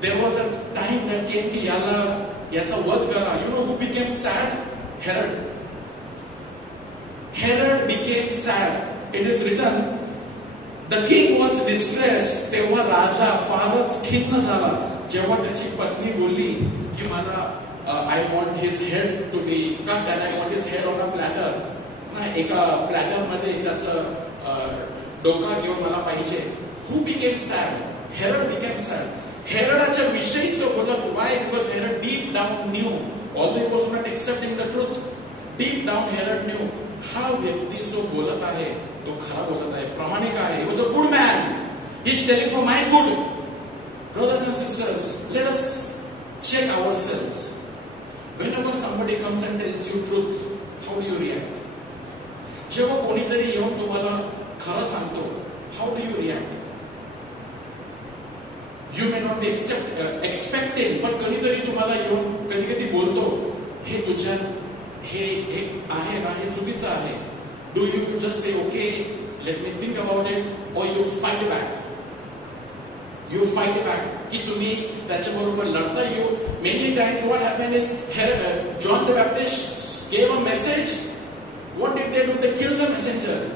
there was a time that came की याचा वध करा. You know who became sad? Herod. Herod became sad. It is written, the king was distressed. तेव्हा राजा फारच खिन्न झाला. जेव्हा त्याची पत्नी बोलली की मला I want his head to be cut and I want his head on a platter. एका प्लॅटर मध्ये त्याचं डोका घेऊन मला पाहिजे. Who became sad? Herod became sad. हेरोडाच्या विषयीच तो बोलला. Why? Because Herod deep down knew, although he was not accepting the truth, deep down Herod knew हा व्यक्ती जो बोलत आहे तो खरा बोलत आहे, प्रामाणिक आहे. He was a good man. He is telling for my good. Brothers and sisters, let us check ourselves. Whenever somebody comes and tells you truth, how do you react? जेव्हा कोणीतरी येऊन तुम्हाला खरं सांगतो, how do you react? You may not be expecting, but कधीतरी तुम्हाला येऊन कधी बोलतो, हे तुझ्यात हे आहे ना, हे चुकीचं आहे. Do you just say okay, let me think about it, or you fight back? You fight back. की तुम्ही त्याच्याबरोबर लढता. You many times what happened is John the Baptist gave a message. What did they do? They killed the messenger.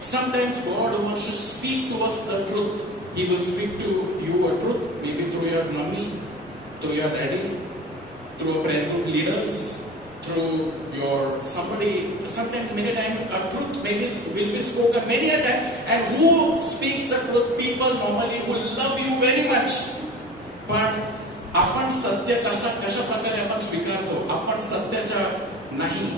Sometimes God wants to speak to us the truth. He will speak to you a truth, maybe through your mommy, through your daddy, through a prayer group leaders, through your somebody. Sometimes, many times, a truth will be spoken many a time. And who speaks the truth? People normally who love you very much. पण आपण सत्य कशा प्रकारे आपण स्वीकारतो? आपण सत्याच्या नाही.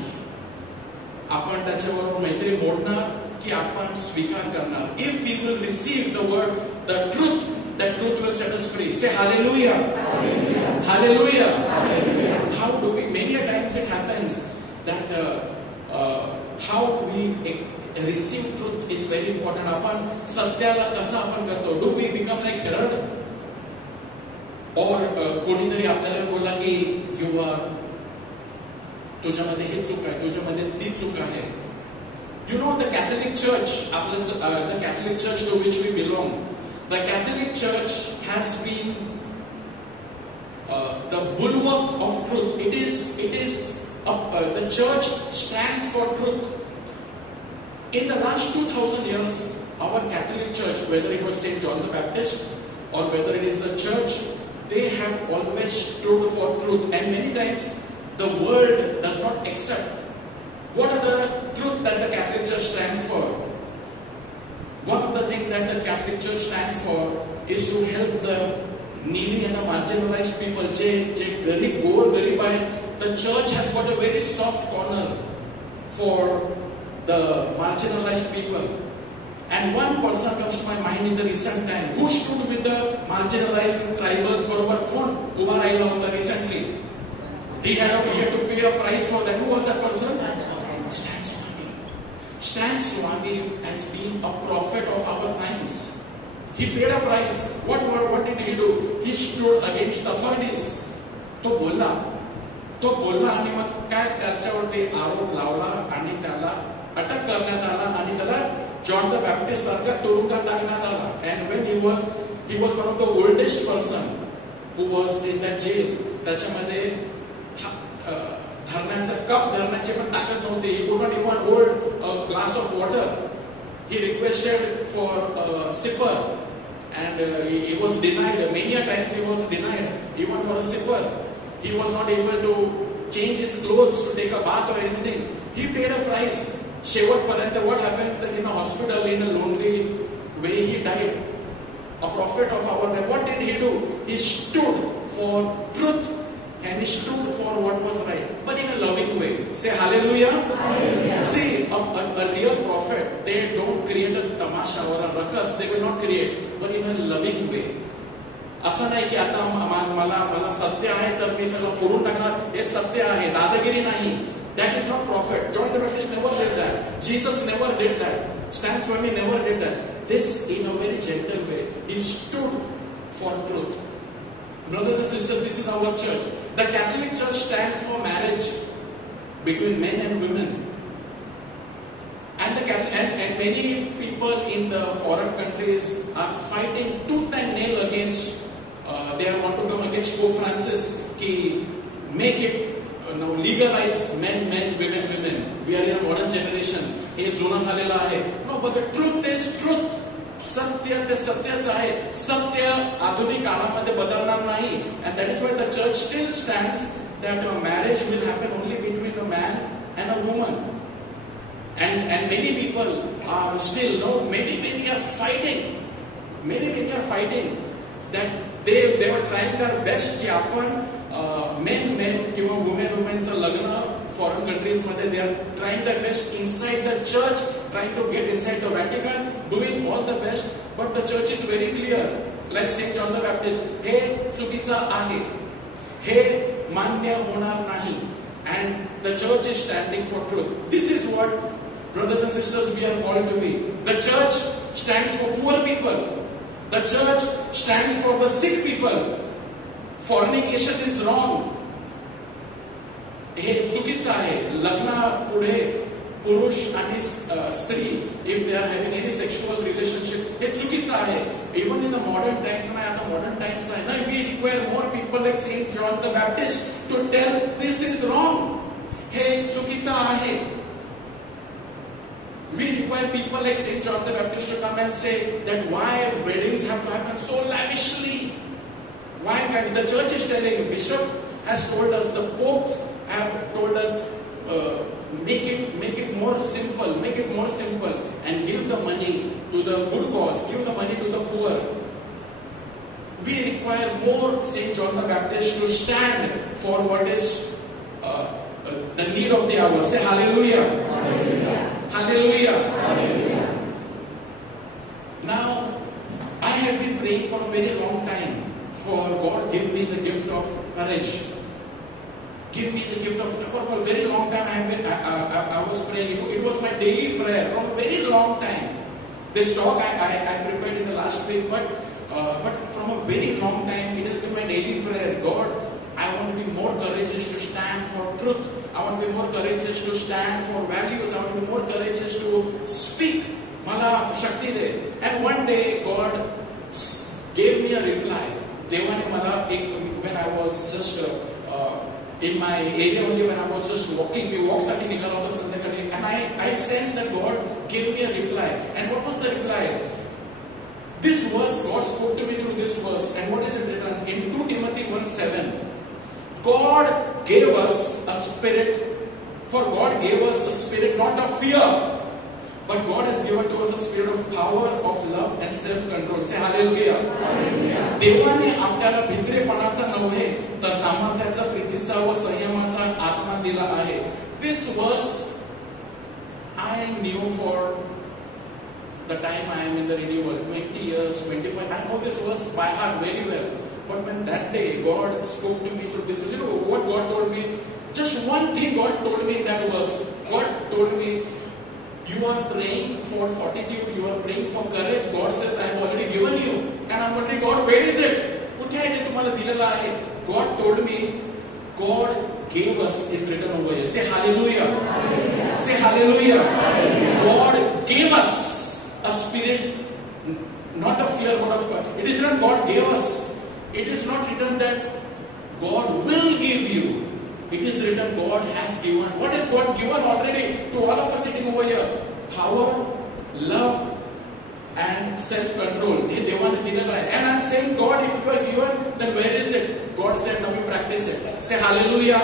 आपण त्याच्याबरोबर मैत्री मोडणार की आपण स्वीकार करणार. If we will receive the word, the truth, that truth will set us free. Say hallelujah. Hallelujah. Hallelujah. Hallelujah. How do we? Many a times it happens that how we receive truth is very important. आपण सत्याला कसं आपण करतो? Do we become like Herod? Or कोणीतरी आपल्याला बोलला की you are तुझ्यामध्ये हे चूक आहे, तुझ्यामध्ये ती चूक आहे. You know the Catholic Church, the Catholic Church to which we belong, the Catholic Church has been the bulwark of truth. It is the church stands for truth. In the last 2000 years, our Catholic Church, whether it was Saint John the Baptist or whether it is the church, they have always stood for truth. And many times the world does not accept. What are the truth that the Catholic Church stands for? One of the things that the Catholic Church stands for is to help the needy and the marginalized people. जे गरीब गोर गरीब आहे, the church has got a very soft corner for the marginalized people. And one person comes to my mind in the recent time who stood with the marginalized tribals बरोबर कोण उभा राहिला होता recently. He had to pay a price for that. Who was that person? Stan Swami. Stan Swami has been a prophet of our times. He paid a price. What did he do? He stood against the authorities. तो बोलला आणि मग काय त्याच्यावरती आरोप लावला आणि त्याला अटक करण्यात आला आणि त्याला जॉन द बॅप्टिस्ट सारखा तुरुंगात टाकण्यात आला. And when he was one of the oldest person who was in that jail. त्याच्यामध्ये धरण्याचा कप धरण्याची पण ताकद नव्हती. He could not even hold a glass of water. He requested for a sipper and he was denied. Many a times he was denied even for a sipper. He was not able to change his clothes to take a bath or anything. He paid a price. शेवटपर्यंत what happens that in a hospital in a lonely way he died. A prophet of our day. What did he do? He stood for truth and he stood for what was right, but in a loving way. Say hallelujah. Hallelujah. See, a real prophet, they don't create a tamasha or a ruckus. They will not create, but in a loving way. असं नाही की आता मला सत्य आहे तर मी सगळं फोडून टाकणार. हे सत्य आहे, दादागिरी नाही. That is not prophet. John the Baptist never did that. Jesus never did that. Stan Swami never did that. This in a very gentle way. He stood for truth. Brothers and sisters, this is our church. The Catholic Church stands for marriage between men and women. And many people in the foreign countries are fighting tooth and nail against. They want to come against Pope Francis. Ki make it now legalize men, women. We are in a modern generation. हे जुनं झालेलं आहे. No, but the truth is truth. सत्य ते सत्यच आहे. सत्य आधुनिक काळामध्ये बदलणार नाही. And that is why the church still stands that a marriage will happen only between a man and a woman. And many people are still, many are fighting. Many are fighting that they were trying their best की आपण men किंवा womenचं लग्न foreign countries मध्ये they are trying their best inside the church, trying to get inside the Vatican, doing all the best, but the church is very clear. Like Saint John the Baptist, हे चुकीचं आहे, हे मान्य होणार नाही. And the church is standing for truth. This is what, brothers and sisters, we are called to be. The church stands for poor people. The church stands for the sick people. Fornication is wrong. हे चुकीचं आहे. लग्ना पुढे पुरुष आणि स्त्री, if they are having any sexual relationship, हे चुकीचं आहे. Even in the modern times, आता modern times आहे ना, we require more people like Saint John the Baptist to tell this is wrong. हे चुकीचं आहे. We require people like Saint John the Baptist to come and say that why weddings have to happen so lavishly. Why can't the church is telling, Bishop has told us, the popes have told us, make it more simple, and give the money to the good cause, give the money to the poor. We require more Saint John the Baptist to stand for what is the need of the hour. Say hallelujah. Hallelujah. Hallelujah. Hallelujah. Now, I have been praying for a very long time for God give me the gift of courage. Give me the gift of courage. For a very long time I was praying. It was my daily prayer from a very long time. This talk I prepared in the last week, but from a very long time it has been my daily prayer. God, I want to be more courageous to stand for truth. I want to be more courageous to stand for values. I want to be more courageous to speak. Mala Shakti de. And one day God gave me a reply. Devane mala when I was just in my area only, when I was just walking, we walked साठी निघालो होतो संध्याकाळी, and I sensed that God gave me a reply. And what was the reply? This verse, God spoke to me through this verse. And what is it written? In 2 Timothy 1:7. God gave us a spirit, for God gave us a spirit not of fear, But God has given to us a spirit of power, of love and self-control. Say hallelujah. देवाने आपल्याला भित्रेपणाचा नव्हे तर सामर्थ्याचा, प्रीतीचा व संयमाचा आत्मा दिला आहे. This verse I knew for the time I am in the renewal, 20 years, 25. I know this verse by heart very well. But when that day God spoke to me to this, you know what God told me? Just one thing God told me in that verse. God told me, you are praying for fortitude, you are praying for courage. God says, I have already given you. And I'm wondering, God, where is it? कुठे आहे ते तुम्हाला दिलेलं आहे? God told me, God gave us, is written over here. Say hallelujah. Say hallelujah. God gave us a spirit, not of fear, but of power. It is not God gave us. It is not written that God will give you. It is written God has given. What has God given already to all of us sitting over here? Power, love and self-control. हे देवाने दिलेलं आहे. And I'm saying, God, if you are given, then where is it? God said, now you practice it. Say hallelujah.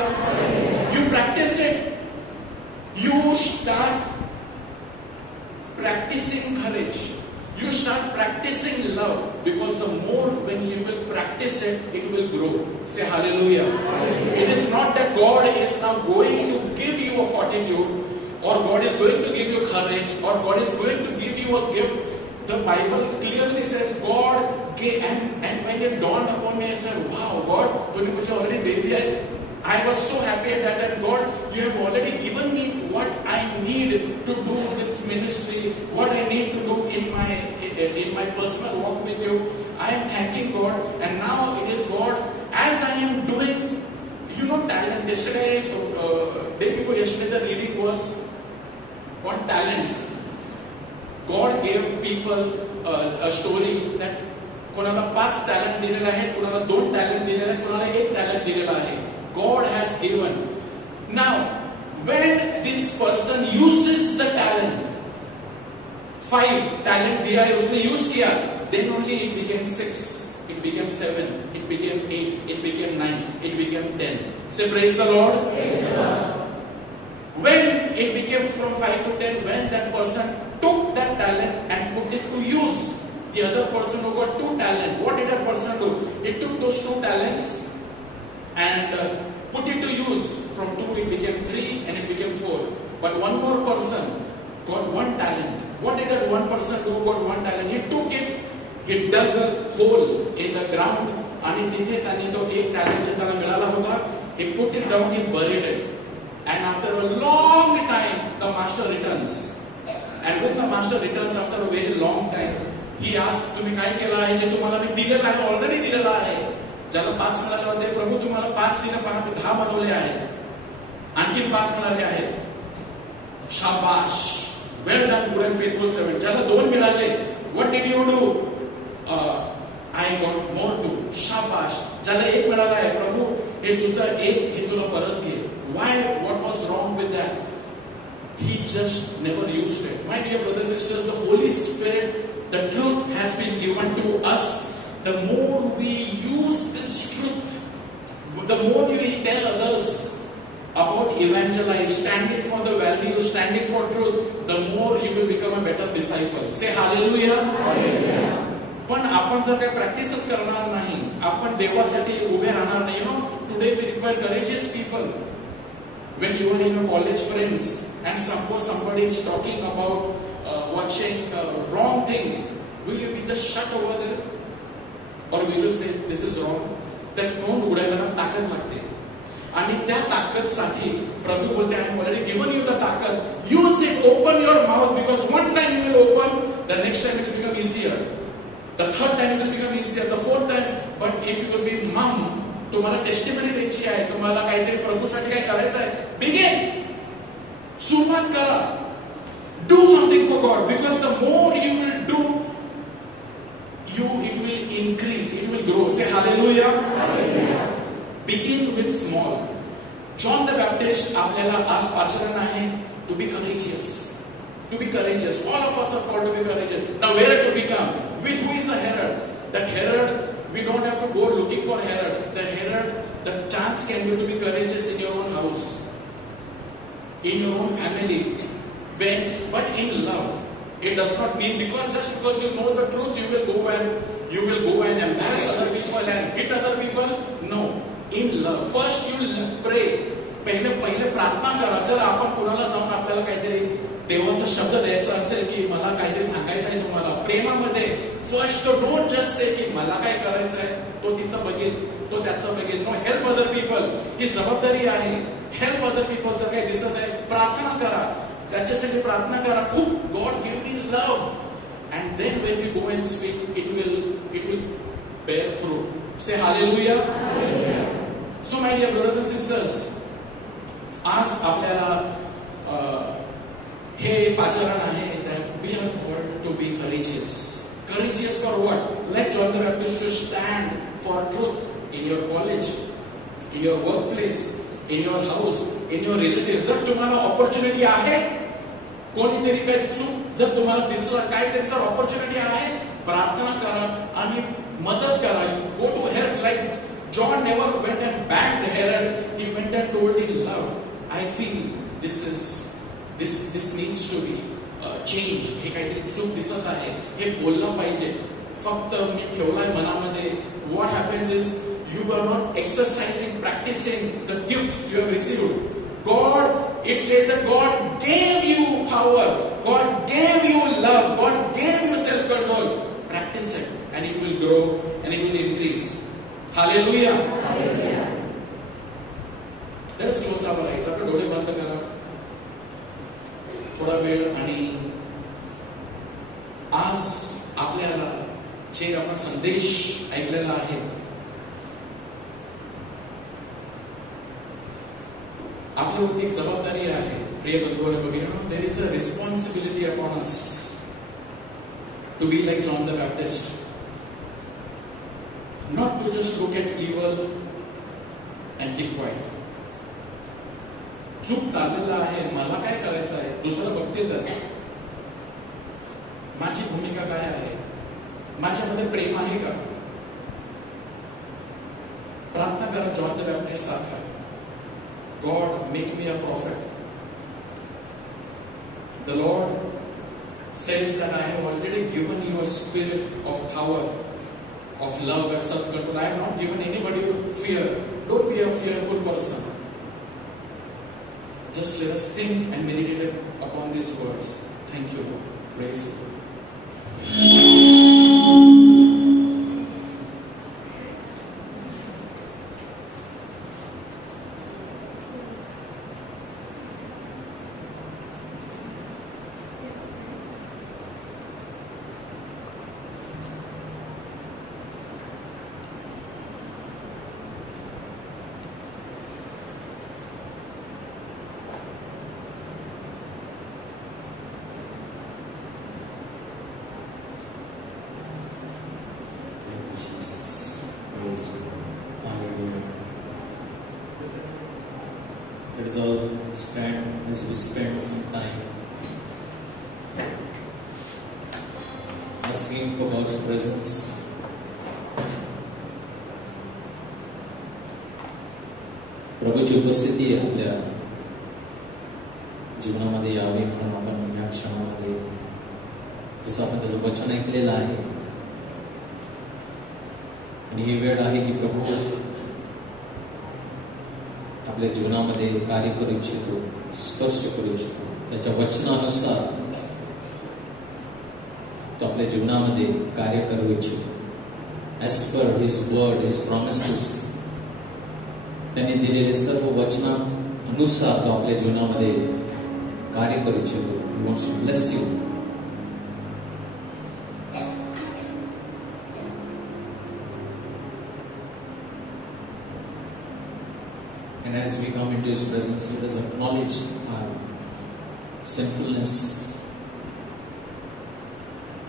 You practice it. You start practicing courage. You start practicing love, because the more when you will practice it, it will grow. Say hallelujah. It is not that God is now going to give you a fortitude, or God is going to give you courage, or God is going to give you a gift. The Bible clearly says God gave, and when it dawned upon me, I said, wow, God, तूने मुझे already दे दिया है. I was so happy at that time. God, you have already given me what I need to do this ministry, what I need to do in my personal walk with you. I am thanking God, and now it is God, as I am doing, you know, talent. Yesterday, day before yesterday, the reading was on talents. God gave people a story that कोणाला 5 talent दिलेले आहेत, कोणाला 2 talent दिलेले आहेत, कोणाला 1 talent दिलेला आहे. God has given. Now, when this person uses the talent, 5 talent दिया है, उसने use किया, then only it became 6, it became 7, it became 8, it became 9, it became 10. Say praise the Lord. Praise the Lord. When it became from 5 to 10, when that person took that talent and put it to use, the other person who got 2 talent, what did that person do? He took those 2 talents and put it to use. From 2 it became 3 and it became 4. But one more person got 1 talent. What did that one person do? Got 1 talent. He took it, he dug a hole in the ground, आणि तिथे त्याने तो 1 talent त्याला मिळाला होता. He put it down, he buried it. And after a long time, the master returns. And when the master returns after a very long time, he asked, तुम्ही काय केलं आहे? जे तुम्हाला मी दिलेलं आहे, ऑलरेडी दिलेलं आहे. ज्याला 5 मिळाले होते, प्रभू तुम्हाला 5 दिले, 10 बनवले आहेत, आणखी 5 मिळाले आहेत. शाबाश, well done good and faithful servant. ज्याला 2 मिळाले, what did you do? I got more two. शाबाश. ज्याला 1 मिळाला आहे, प्रभू हे तुझं 1 हे तुला परत घे. Why? What was wrong with that? He just never used it. My dear brothers and sisters, the Holy Spirit, the truth has been given to us. The more we use this truth, the more we tell others about evangelize, standing for the values, standing for truth, the more you will become a better disciple. Say hallelujah. Hallelujah. पण आपण जर काही प्रॅक्टिसच करणार नाही, आपण देवासाठी उभे राहणार नाही. You know, today we require courageous people. When you are in your college friends and suppose somebody is talking about watching wrong things, will you be just shut over there? Or will you say this is wrong? That तोंड उघडायला ना ताकद लागते, आणि त्या ताकदसाठी प्रभू बोलते, I have already given you the ताकद. Use it, open your mouth, because one time you will open, the next time it will become easier. The third time it will become easier, the fourth time. But if you will be mum, तुम्हाला testimony द्यायची आहे, तुम्हाला काहीतरी प्रभूसाठी काय करायचं आहे, begin, सुरुवात करा. Do something for God, because the more you will do, it will increase, it will grow. Say hallelujah. Hallelujah. Begin with small. John the Baptist आपल्याला आज पाचरण आहे, to be courageous. To be courageous. All of us are called to be courageous. Now where to become? Who is the Herod? That Herod, we don't have to go looking for Herod. The Herod, the chance can be to be courageous in your own house, in your own family. But in love, it does not mean just because you know the truth, you will go and embarrass other people and hit other people. No. In love, first you pray. पहिले प्रार्थना करा. जर आपण कोणाला जाऊन आपल्याला काहीतरी देवाचा शब्द द्यायचा असेल की मला काहीतरी सांगायचं आहे तुम्हाला प्रेमामध्ये, फर्स्ट डोंट जस्ट से की मला काय करायचं आहे, तो तिचं बघेल, तो त्याचं बघेल. No, help other people. ही जबाबदारी आहे. Help other people. जर काही दिसत आहे प्रार्थना करा, त्याच्यासाठी प्रार्थना करा. खूप God give me love, and then when we go and speak it will bear fruit. Say hallelujah. So my dear brothers and sisters, आज आपल्याला हे पाचारण आहे that we are called to be courageous. Courageous for what? Like John the Baptist to stand for truth in your college, in your workplace, in your house, in your relatives. जर तुम्हाला opportunity आहे, कोणीतरी काही चूक जर तुम्हाला दिसला, काहीतरी जर opportunity आहे, प्रार्थना करा आणि मदत करा. Go to help. Like John never went and banged Herod. He went and told in love. I feel this needs to be changed. हे काहीतरी चूक दिसत आहे, हे बोललं पाहिजे. फक्त मी ठेवलाय मनामध्ये. What happens is you are not exercising, practicing the gifts you have received. God, it says that God gave you power, God gave you love, God gave you self-control. Practice it and it will grow and it will increase. Hallelujah. Hallelujah. Let us close our eyes. आपले डोळे बंद करा थोडा वेळ. आणि आज आपल्याला जे आपण संदेश ऐकलेला आहे, आपल्यावरती एक जबाबदारी आहे. प्रिय बंधू आणि भगिनींनो, there is a responsibility upon us to be like John the Baptist. Not to just look at evil and keep quiet. चूक चाललेला आहे, मला काय करायचं आहे, दुसरं बघतीलच. माझी भूमिका काय आहे, माझ्यामध्ये प्रेम आहे का? प्रार्थना करा जॉन द बॅप्टिस्ट सारखा. God, make me a prophet. The Lord says that I have already given you a spirit of power, of love, of self-control. I have not given anybody fear. Don't be a fearful person. Just let us think and meditate upon these words. Thank you, Lord. Praise you. Let us all stand as we spend some time asking for God's presence. प्रभूची उपस्थिती आपल्या जीवनामध्ये यावी म्हणून आपण या क्षणामध्ये जसं आपण त्याचं वचन ऐकलेलं आहे आणि ही वेळ आहे की प्रभू आपल्या जीवनामध्ये कार्य करू इच्छितो, स्पर्श करू इच्छितो. त्याच्या वचनानुसार तो आपल्या जीवनामध्ये कार्य करू इच्छितो. As per his word, his promises, त्यांनी दिलेले सर्व वचनानुसार तो आपल्या जीवनामध्ये कार्य करू इच्छितो. He wants to bless you. And as we come into His presence, let us acknowledge our sinfulness.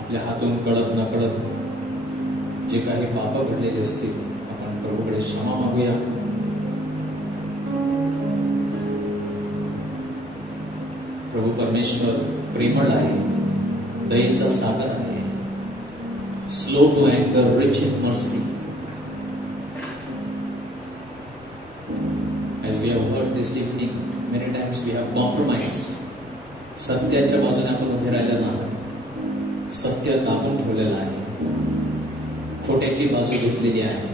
आपल्या हातून कळत न कळत जे काही पाप घडलेले असतील, आपण प्रभूकडे क्षमा मागूया. प्रभू परमेश्वर प्रेमळ आहे, दयेचा सागर आहे, स्लो टू अँगर, rich in mercy. As we have heard this evening, many times we have compromised सत्याच्या बाजूने आपण उभे राहिलं ना, सत्य दाबून ठेवलेलं आहे, खोट्याची बाजू घेतलेली आहे.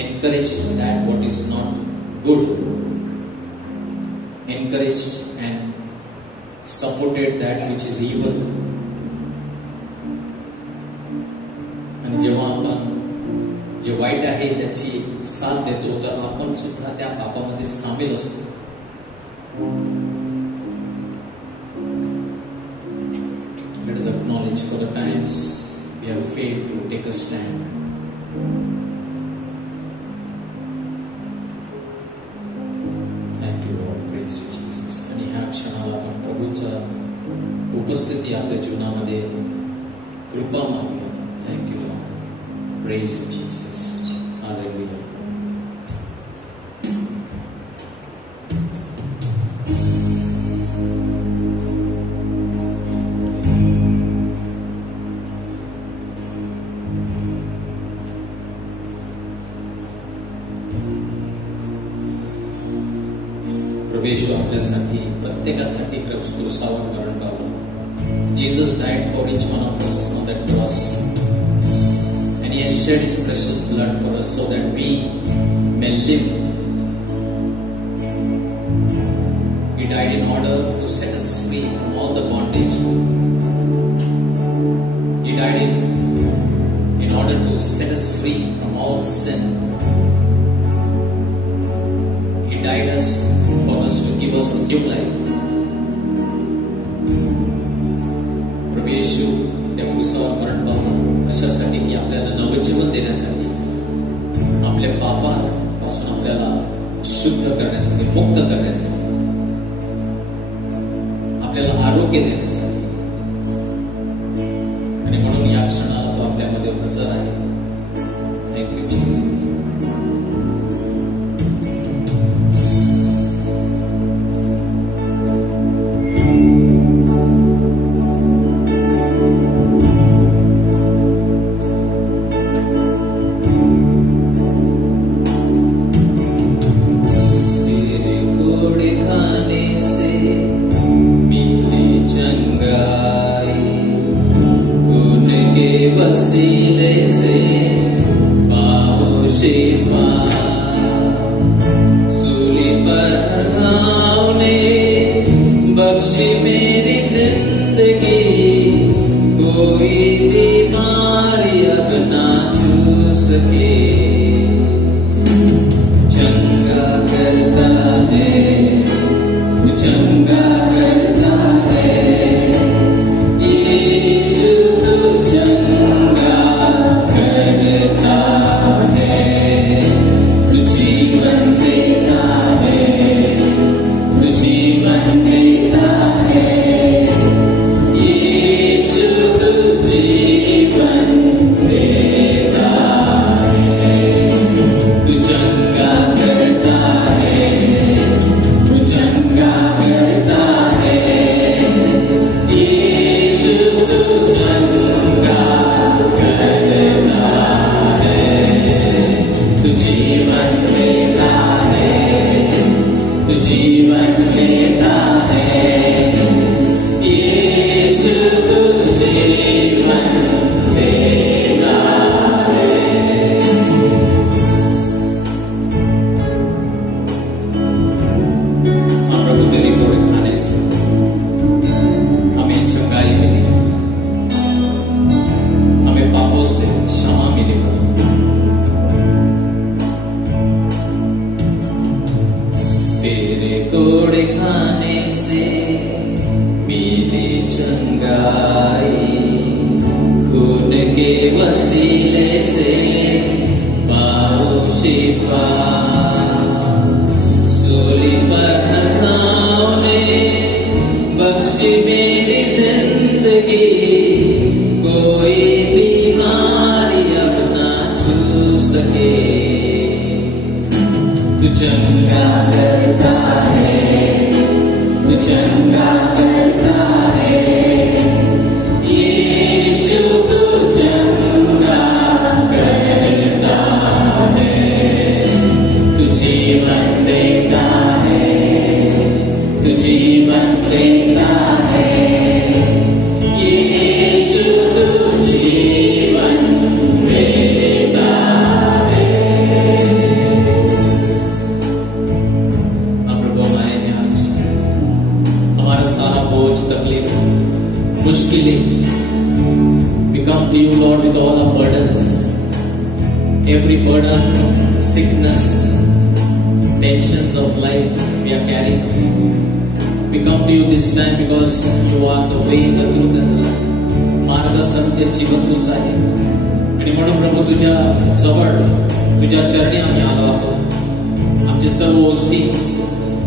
Encourage that what is not good, encourage and supported that which is evil. आणि जेव्हा आपण जे वाईट आहे त्याची साथ देतो, तर आपण सुद्धा त्या पापामध्ये सामील असतो. Let us acknowledge for the times we have failed to take a stand. Thank you Lord, praise you Jesus. आणि ह्या क्षणाला आपण प्रभूचा उपस्थिती आपल्या जीवनामध्ये कृपा मागूया. Thank you Lord, praise you Jesus. Hallelujah. प्रभू आपल्यासाठी प्रत्येकासाठी क्रूसावर मरण पावलं. Jesus died for each one of us on that cross, and He has shed His precious blood for us so that we may live. He died in order to set us free from all the bondage. He died in order to set us free from all sin. He died for us to give us new life. प्रभू येशू त्या क्रूसावर मरण पावलं अशासाठी की आपल्याला नवं जीवन देण्यासाठी, आपल्या पापांपासून आपल्याला शुद्ध करण्यासाठी, मुक्त करण्यासाठी, आपल्याला आरोग्य देण्यासाठी. आणि म्हणून या क्षणाला तो आपल्यामध्ये हजर आहे. Thank you Jesus. जीवन देता है मुश्किलें, we come to you Lord with all our burdens, every burden, sickness, tensions of life we are carrying. We come to you this time because you are the way, the truth and the life. मार्ग, सत्य, जीवन तूच आहे. आणि म्हणून प्रभू तुझ्या जवळ, तुझ्या चरणी आम्ही आलो आहोत. आमचे सर्व ओझी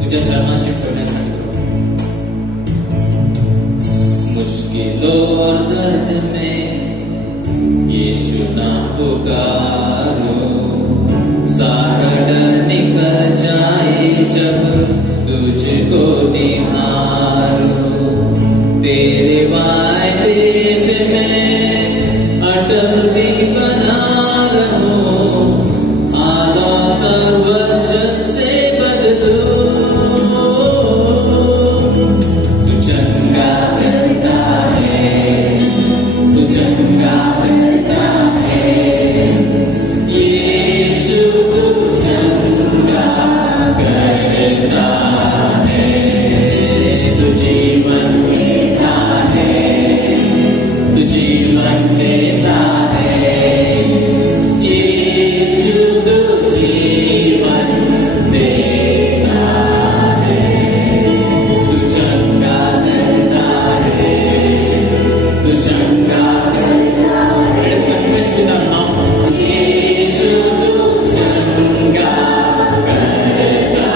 तुझ्या चरणाशी ठेवण्यासाठी. मुश्किलों और दर्द में यीशु नाम पुकारो, सारा डर निकल जाए जब तुझको निहारो. तेरे वायदे पे मैं अटल भी बना रहूं, हालात और वचन से बदलूं. तू चंगा करता है, तू चंगा करता है, यीशु तू चंगा करता है. तू जीवन देता है, तू जीवन देता है, यीशु तू जीवन देता है. तू चंगा करता है, तू चंगा करता है. Let us confess with our mouth. यीशु तू चंगा करता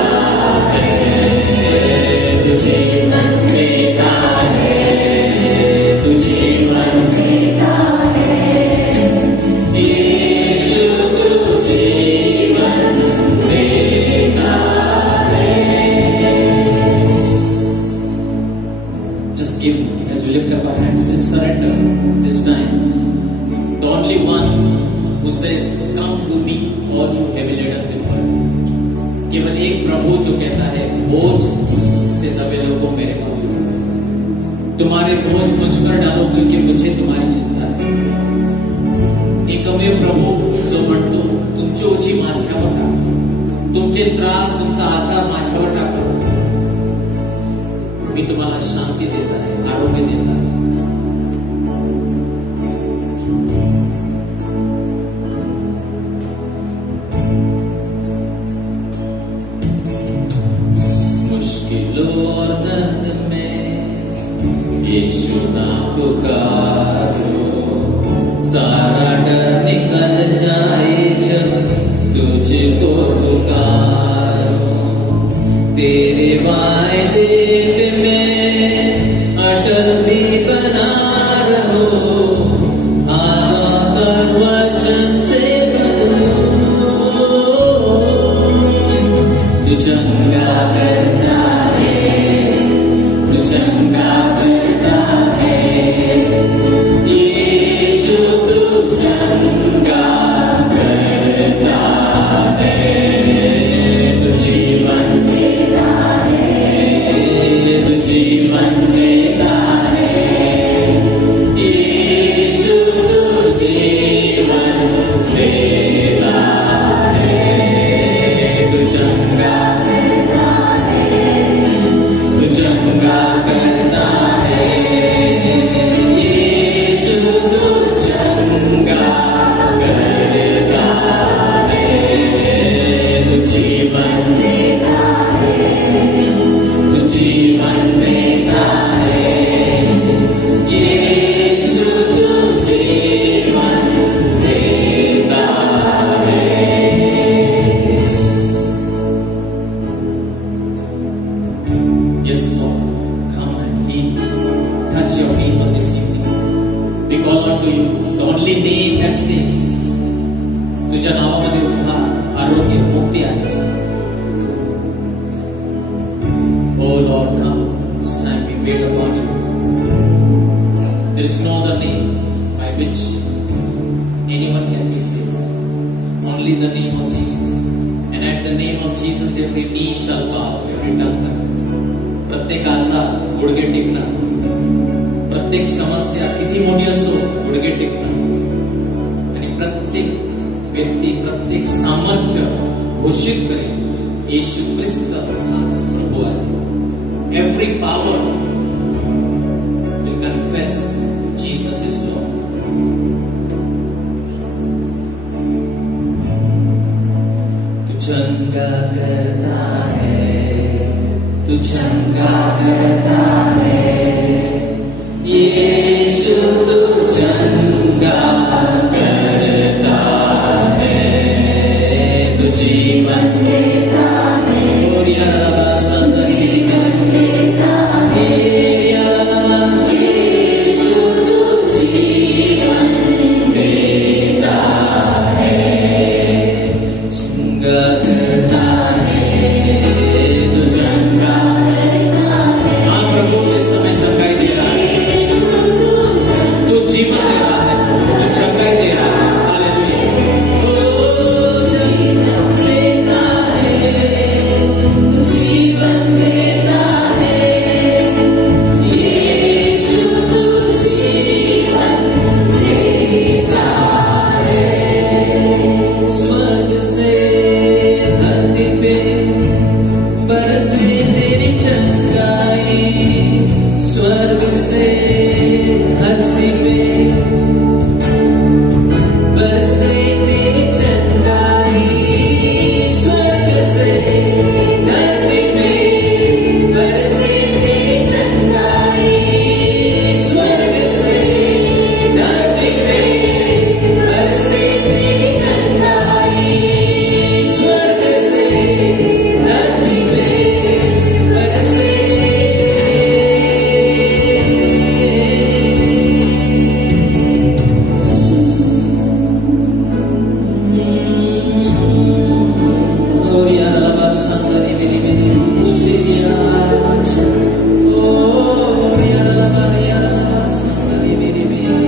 है, तू जीवन देता है, तू जीवन देता है, यीशु तू जीवन देता है. Just give as we lift up our hands, just surrender this time. The only one who says, "Come to me, all you heavy laden with burden." केवल एक प्रभु जो कहता है, बोझ से दबे लोगों मेरे पास आओ. तुम्हारे बोझ मुझ पर डालो क्योंकि मुझे तुम्हारी चिंता है. एकमेव प्रभू जो म्हणतो, तुमची ओझी माझ्यावर टाका, तुमचे त्रास, तुमचा आजार माझ्यावर टाका, मी तुम्हाला शांती देत आहे, आरोग्य देत आहे. मुश्किलों और दर्द में यीशु नाम पुकारो, सारा डर निकल जाए जब तुझको पुकारो. तेरे वायदे पे मैं अटल भी बना रहूं, हालात और वचन से बदलूं. तू चंगा करता है, तू चंगा करता है, यीशु तू चंगा करता है. तू जीवन देता है, तू जीवन देता है, यीशु तू जीवन देता है. तू चंगा करता है, तू चंगा करता है, यीशु तू चंगा करता है. तू जीवन देता है, तू जीवन देता है, यीशु तू जीवन देता है. Yes, Lord, come and heal. Touch your people this evening. We call unto you, the only name that saves. तुझ्या नावामध्ये उद्धार, आरोग्य, मुक्ती आहे. Oh Lord, come. This time we wait upon you. There is no other name by which anyone can be saved. Only the name of Jesus. And at the name of Jesus, every knee shall bow, every tongue confess. प्रत्येक आजार गुडघे टेकणार, प्रत्येक समस्या किती मोठी असो गुडघे टेकणार, आणि प्रत्येक व्यक्ती, प्रत्येक सामर्थ्य घोषित करेल, येशू ख्रिस्त हाच प्रभू आहे. Every power will confess तू चंगा करता है, यीशु तू चंगा करता है, तू जीवन देता है, और यार संजीवन देता है, यीशु तू जीवन देता है, चंगा करता है, तू चंगा करता है। हाँ प्रभु इस समय चंगाई दे रहा है, तू जीवन दे रहा है, तू चंगाई दे रहा है। हालेलुया। ओ जीवन देता है, तू जीवन देता है, यीशु तू जीवन देता है। स्वर्ग से धरती पे बरसे तेरी चंगाई, स्वर्ग से धरती पे बरसे तेरी चंगाई, स्वर्ग से धरती पे बरसे तेरी चंगाई, स्वर्ग से धरती पे बरसे तेरी चंगाई, स्वर्ग से धरती पे बरसे। और यार बाबा संगरी मेरी मेरी शिया, ओ यार बाबा संगरी मेरी मेरी।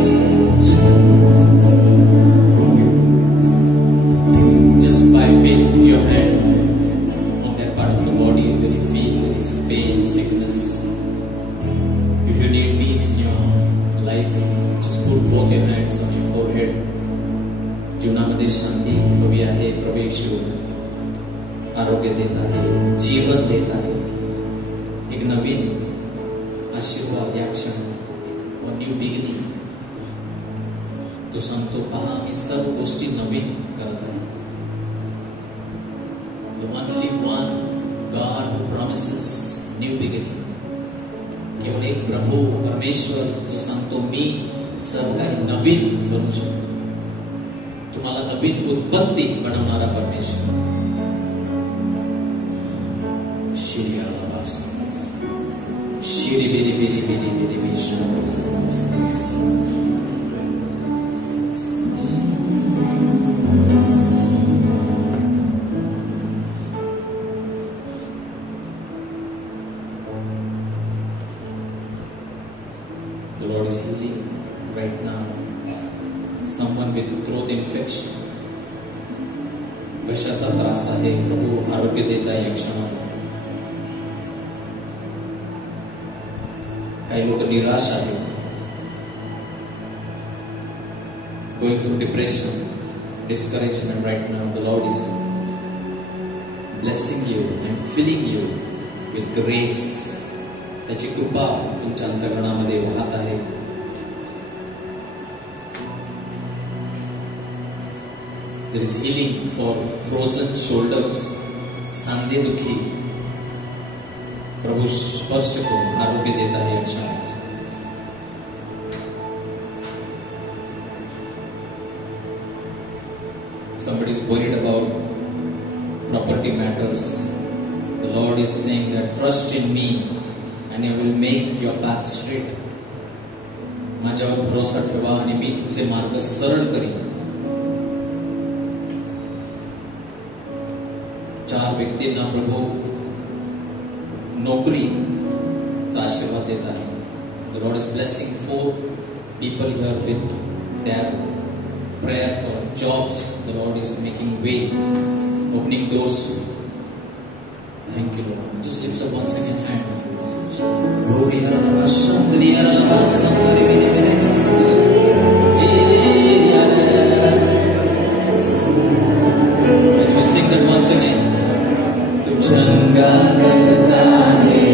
Just by feeling your hand on that part of the body where you feel there is pain, sickness. If you need peace in your life, just put both your hands on your forehead. जीवनामध्ये शांती प्रभू आहे, प्रभू येशू आरोग्य देता है, जीवन देता है, एक नवीन आशीर्वाद या क्षण और न्यू बिगिनिंग। तो सांगतो पहा मी सर्व गोष्टी नवीन करत आहे. The only one God who promises new beginning. केवळ एक प्रभू परमेश्वर जो सांगतो मी सर्व काही नवीन करू शकतो. तुम्हाला नवीन उत्पत्ती बनवणारा परमेश्वर. शिरी बिरी बिरी बिरी बिरी बिरी. The Lord is healing right now someone with throat infection. घशाचा त्रास आहे, प्रभू आरोग्य देता है या क्षणात. काही लोक निराश आहेत, going through depression, discouragement right now. The Lord is blessing you and filling you with grace. त्याची कृपा तुमच्या अंतःकरणामध्ये वाहत आहे. There is healing for frozen shoulders, सांधे दुखी. प्रभु स्पर्श करून आरोग्य देता है क्षणात. Somebody is worried about property matters. The Lord is saying that trust in me and I will make your path straight. माझ्यावर भरोसा ठेवा आणि मी तुमचे मार्ग सरळ करीन. 4 व्यक्तींना प्रभू नौकरीचा आशीर्वाद देता है. The Lord is blessing 4 people here with their prayer for jobs. The Lord is making way, opening doors. Thank you, Lord. Just lift up one second hand. Glory to God. Shandri Alaba Sandri Mene Mene. Let's sing that once again. Tu changa karta hai,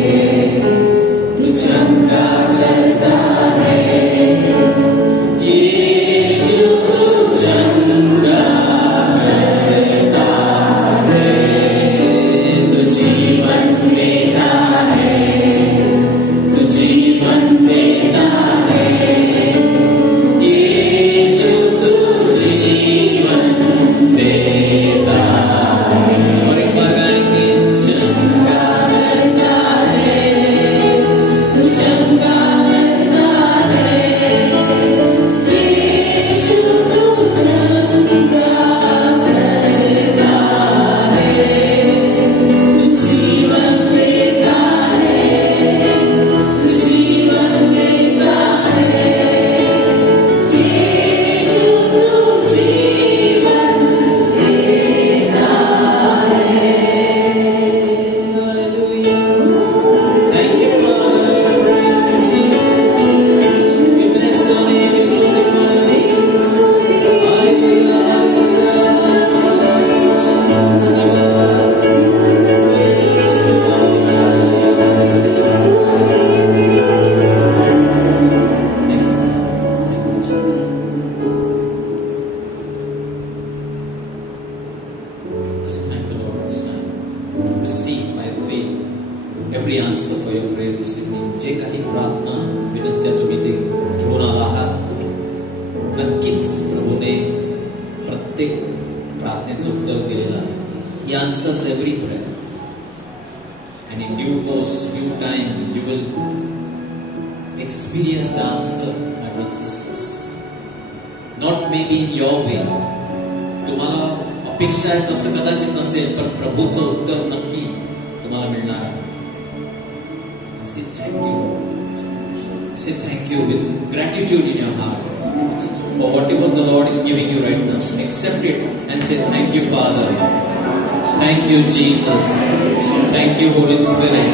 tu changa karta hai, Yeshu tu changa karta hai, tu जीवन देता answer for your prayer this evening. जे काही प्रार्थना विनंत्या तुम्ही ते घेऊन आला आहात, नक्कीच प्रभूने प्रत्येक प्रार्थनेचं उत्तर दिलेलं आहे. He answers every prayer. And in due course, due time, you will experience the answer, my brothers and sisters. Not maybe in your way. तुम्हाला अपेक्षा आहे तसं कदाचित नसेल, पण प्रभूचं उत्तर नक्की तुम्हाला मिळणार आहे. Say thank you. Say thank you with gratitude in your heart for whatever the Lord is giving you right now. Accept it and say thank you, Father. Thank you, Jesus. Thank you, Holy Spirit.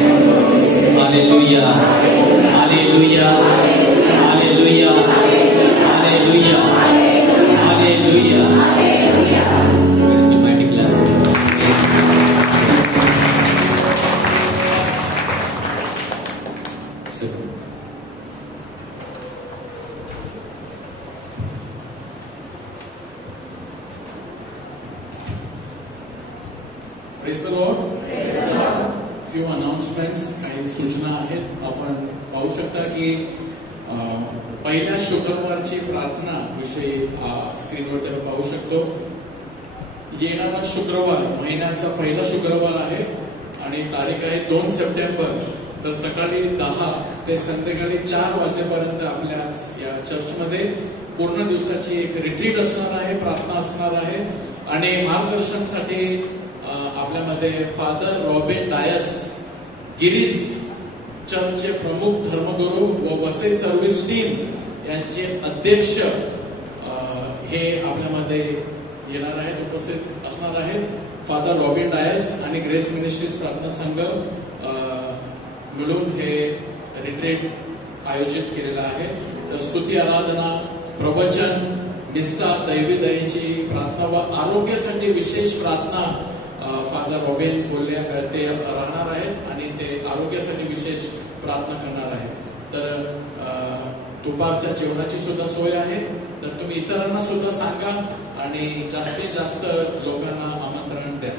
Hallelujah. Hallelujah. Hallelujah. Hallelujah. Hallelujah. Let's be mighty glad. So, Praise the Lord. Few announcements, काही सूचना आहेत. आपण पाहू शकता की पहिल्या शुक्रवारची प्रार्थना विषयी स्क्रीनवर त्याला पाहू शकतो. येणारा शुक्रवार महिन्याचा पहिला शुक्रवार आहे आणि तारीख आहे 2 सप्टेंबर. तर सकाळी 10 ते संध्याकाळी 4 वाजेपर्यंत आपल्या या चर्चमध्ये पूर्ण दिवसाची एक रिट्रीट असणार आहे, प्रार्थना असणार आहे. आणि मार्गदर्शनासाठी आपल्यामध्ये फादर रॉबिन डायस, गिरीज चर्चचे प्रमुख धर्मगुरू व वसई सर्व्हिस टीम यांचे अध्यक्ष हे आपल्यामध्ये येणार आहेत, उपस्थित असणार आहेत. फादर रॉबिन डायस आणि ग्रेस मिनिस्ट्रीज प्रार्थना संघ मिळून हे रिट्रीट आयोजित केलेलं आहे. तर स्तुती, आराधना, प्रवचन, निस्सा, दैवी दयेची प्रार्थना व आरोग्यासाठी विशेष प्रार्थना फादर रॉबिन बोलले ते राहणार आहेत आणि ते आरोग्यासाठी विशेष प्रार्थना करणार आहेत. तर दुपारच्या जेवणाची सुद्धा सोय आहे. तर तुम्ही इतरांना सुद्धा सांगा आणि जास्तीत जास्त लोकांना आमंत्रण द्या.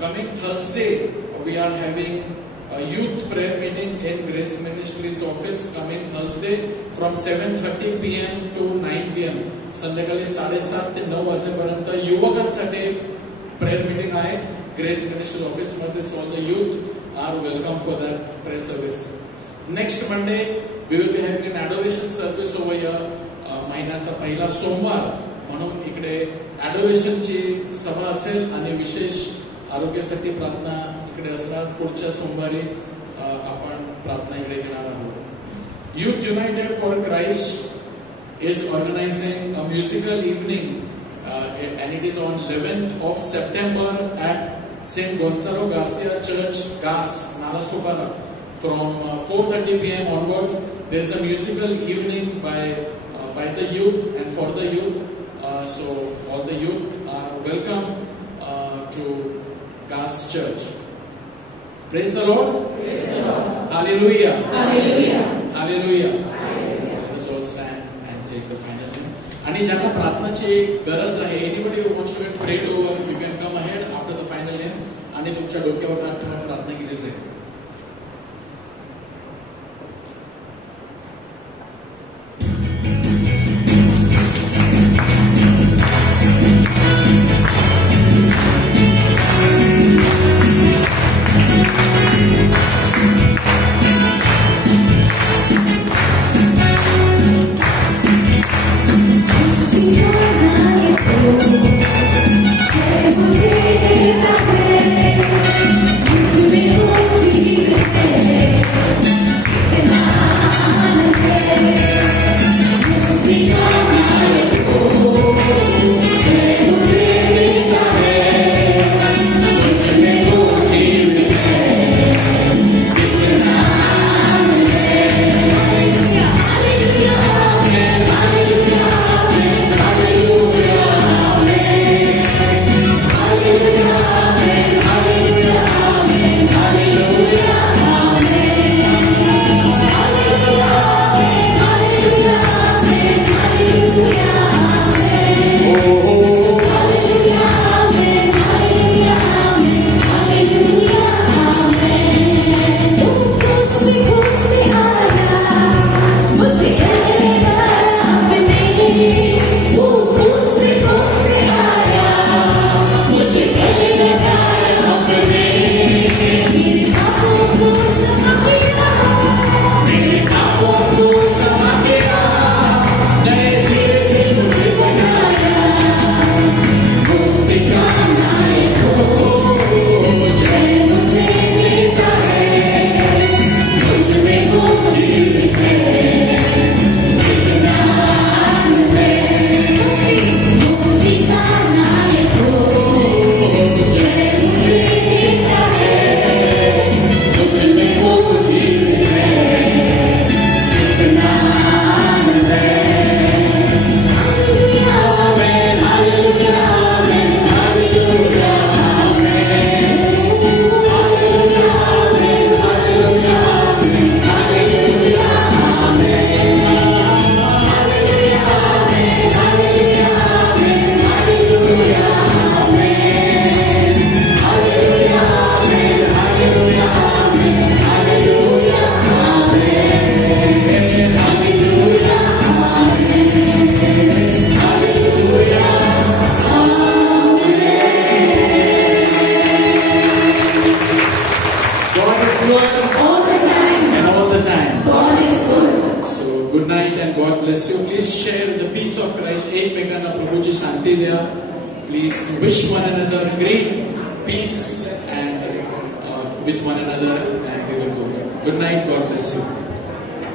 Coming Thursday, we are having a youth prayer meeting in Grace Ministries office coming Thursday from 7:30 p.m. to 9 p.m. संध्याकाळी 7:30 ते 9 वाजेपर्यंत युवकांसाठी प्रेयर मीटिंग आहे ग्रेस मिनिस्ट्री ऑफिस मध्ये. So all the youth are welcome for that prayer service. Next Monday we will be having an adoration service over here. महिन्याचा पहिला सोमवार म्हणून इकडे एडोरेशनची सभा असेल आणि विशेष आरोग्यासाठी प्रार्थना इकडे असणार. पुढच्या सोमवारी आपण प्रार्थना इकडे घेणार आहोत. Youth United for Christ is organizing a musical evening and it is on 11th of September at St. Gonzalo Garcia Church, GAS, Narasopara. From 4:30 p.m. onwards, there's a musical evening by the youth and for the youth. So all the youth are welcome to GAS Church. Praise the Lord. Praise the Lord. Hallelujah. Hallelujah. Hallelujah. Let us all stand. The final hymn. आणि ज्यांना प्रार्थनाची गरज आहे, anybody who wants to get prayed over, you can come ahead after the final hymn आणि तुमच्या डोक्यावर हात ठेवून प्रार्थना केली जाईल. Muझे good All the time. and all the time. God is good. So good night and God bless you. Please share the peace of Christ. एक मेकांना प्रभूची शांती द्या. Please wish one another great peace and with one another, and we will go. Good night. God bless you.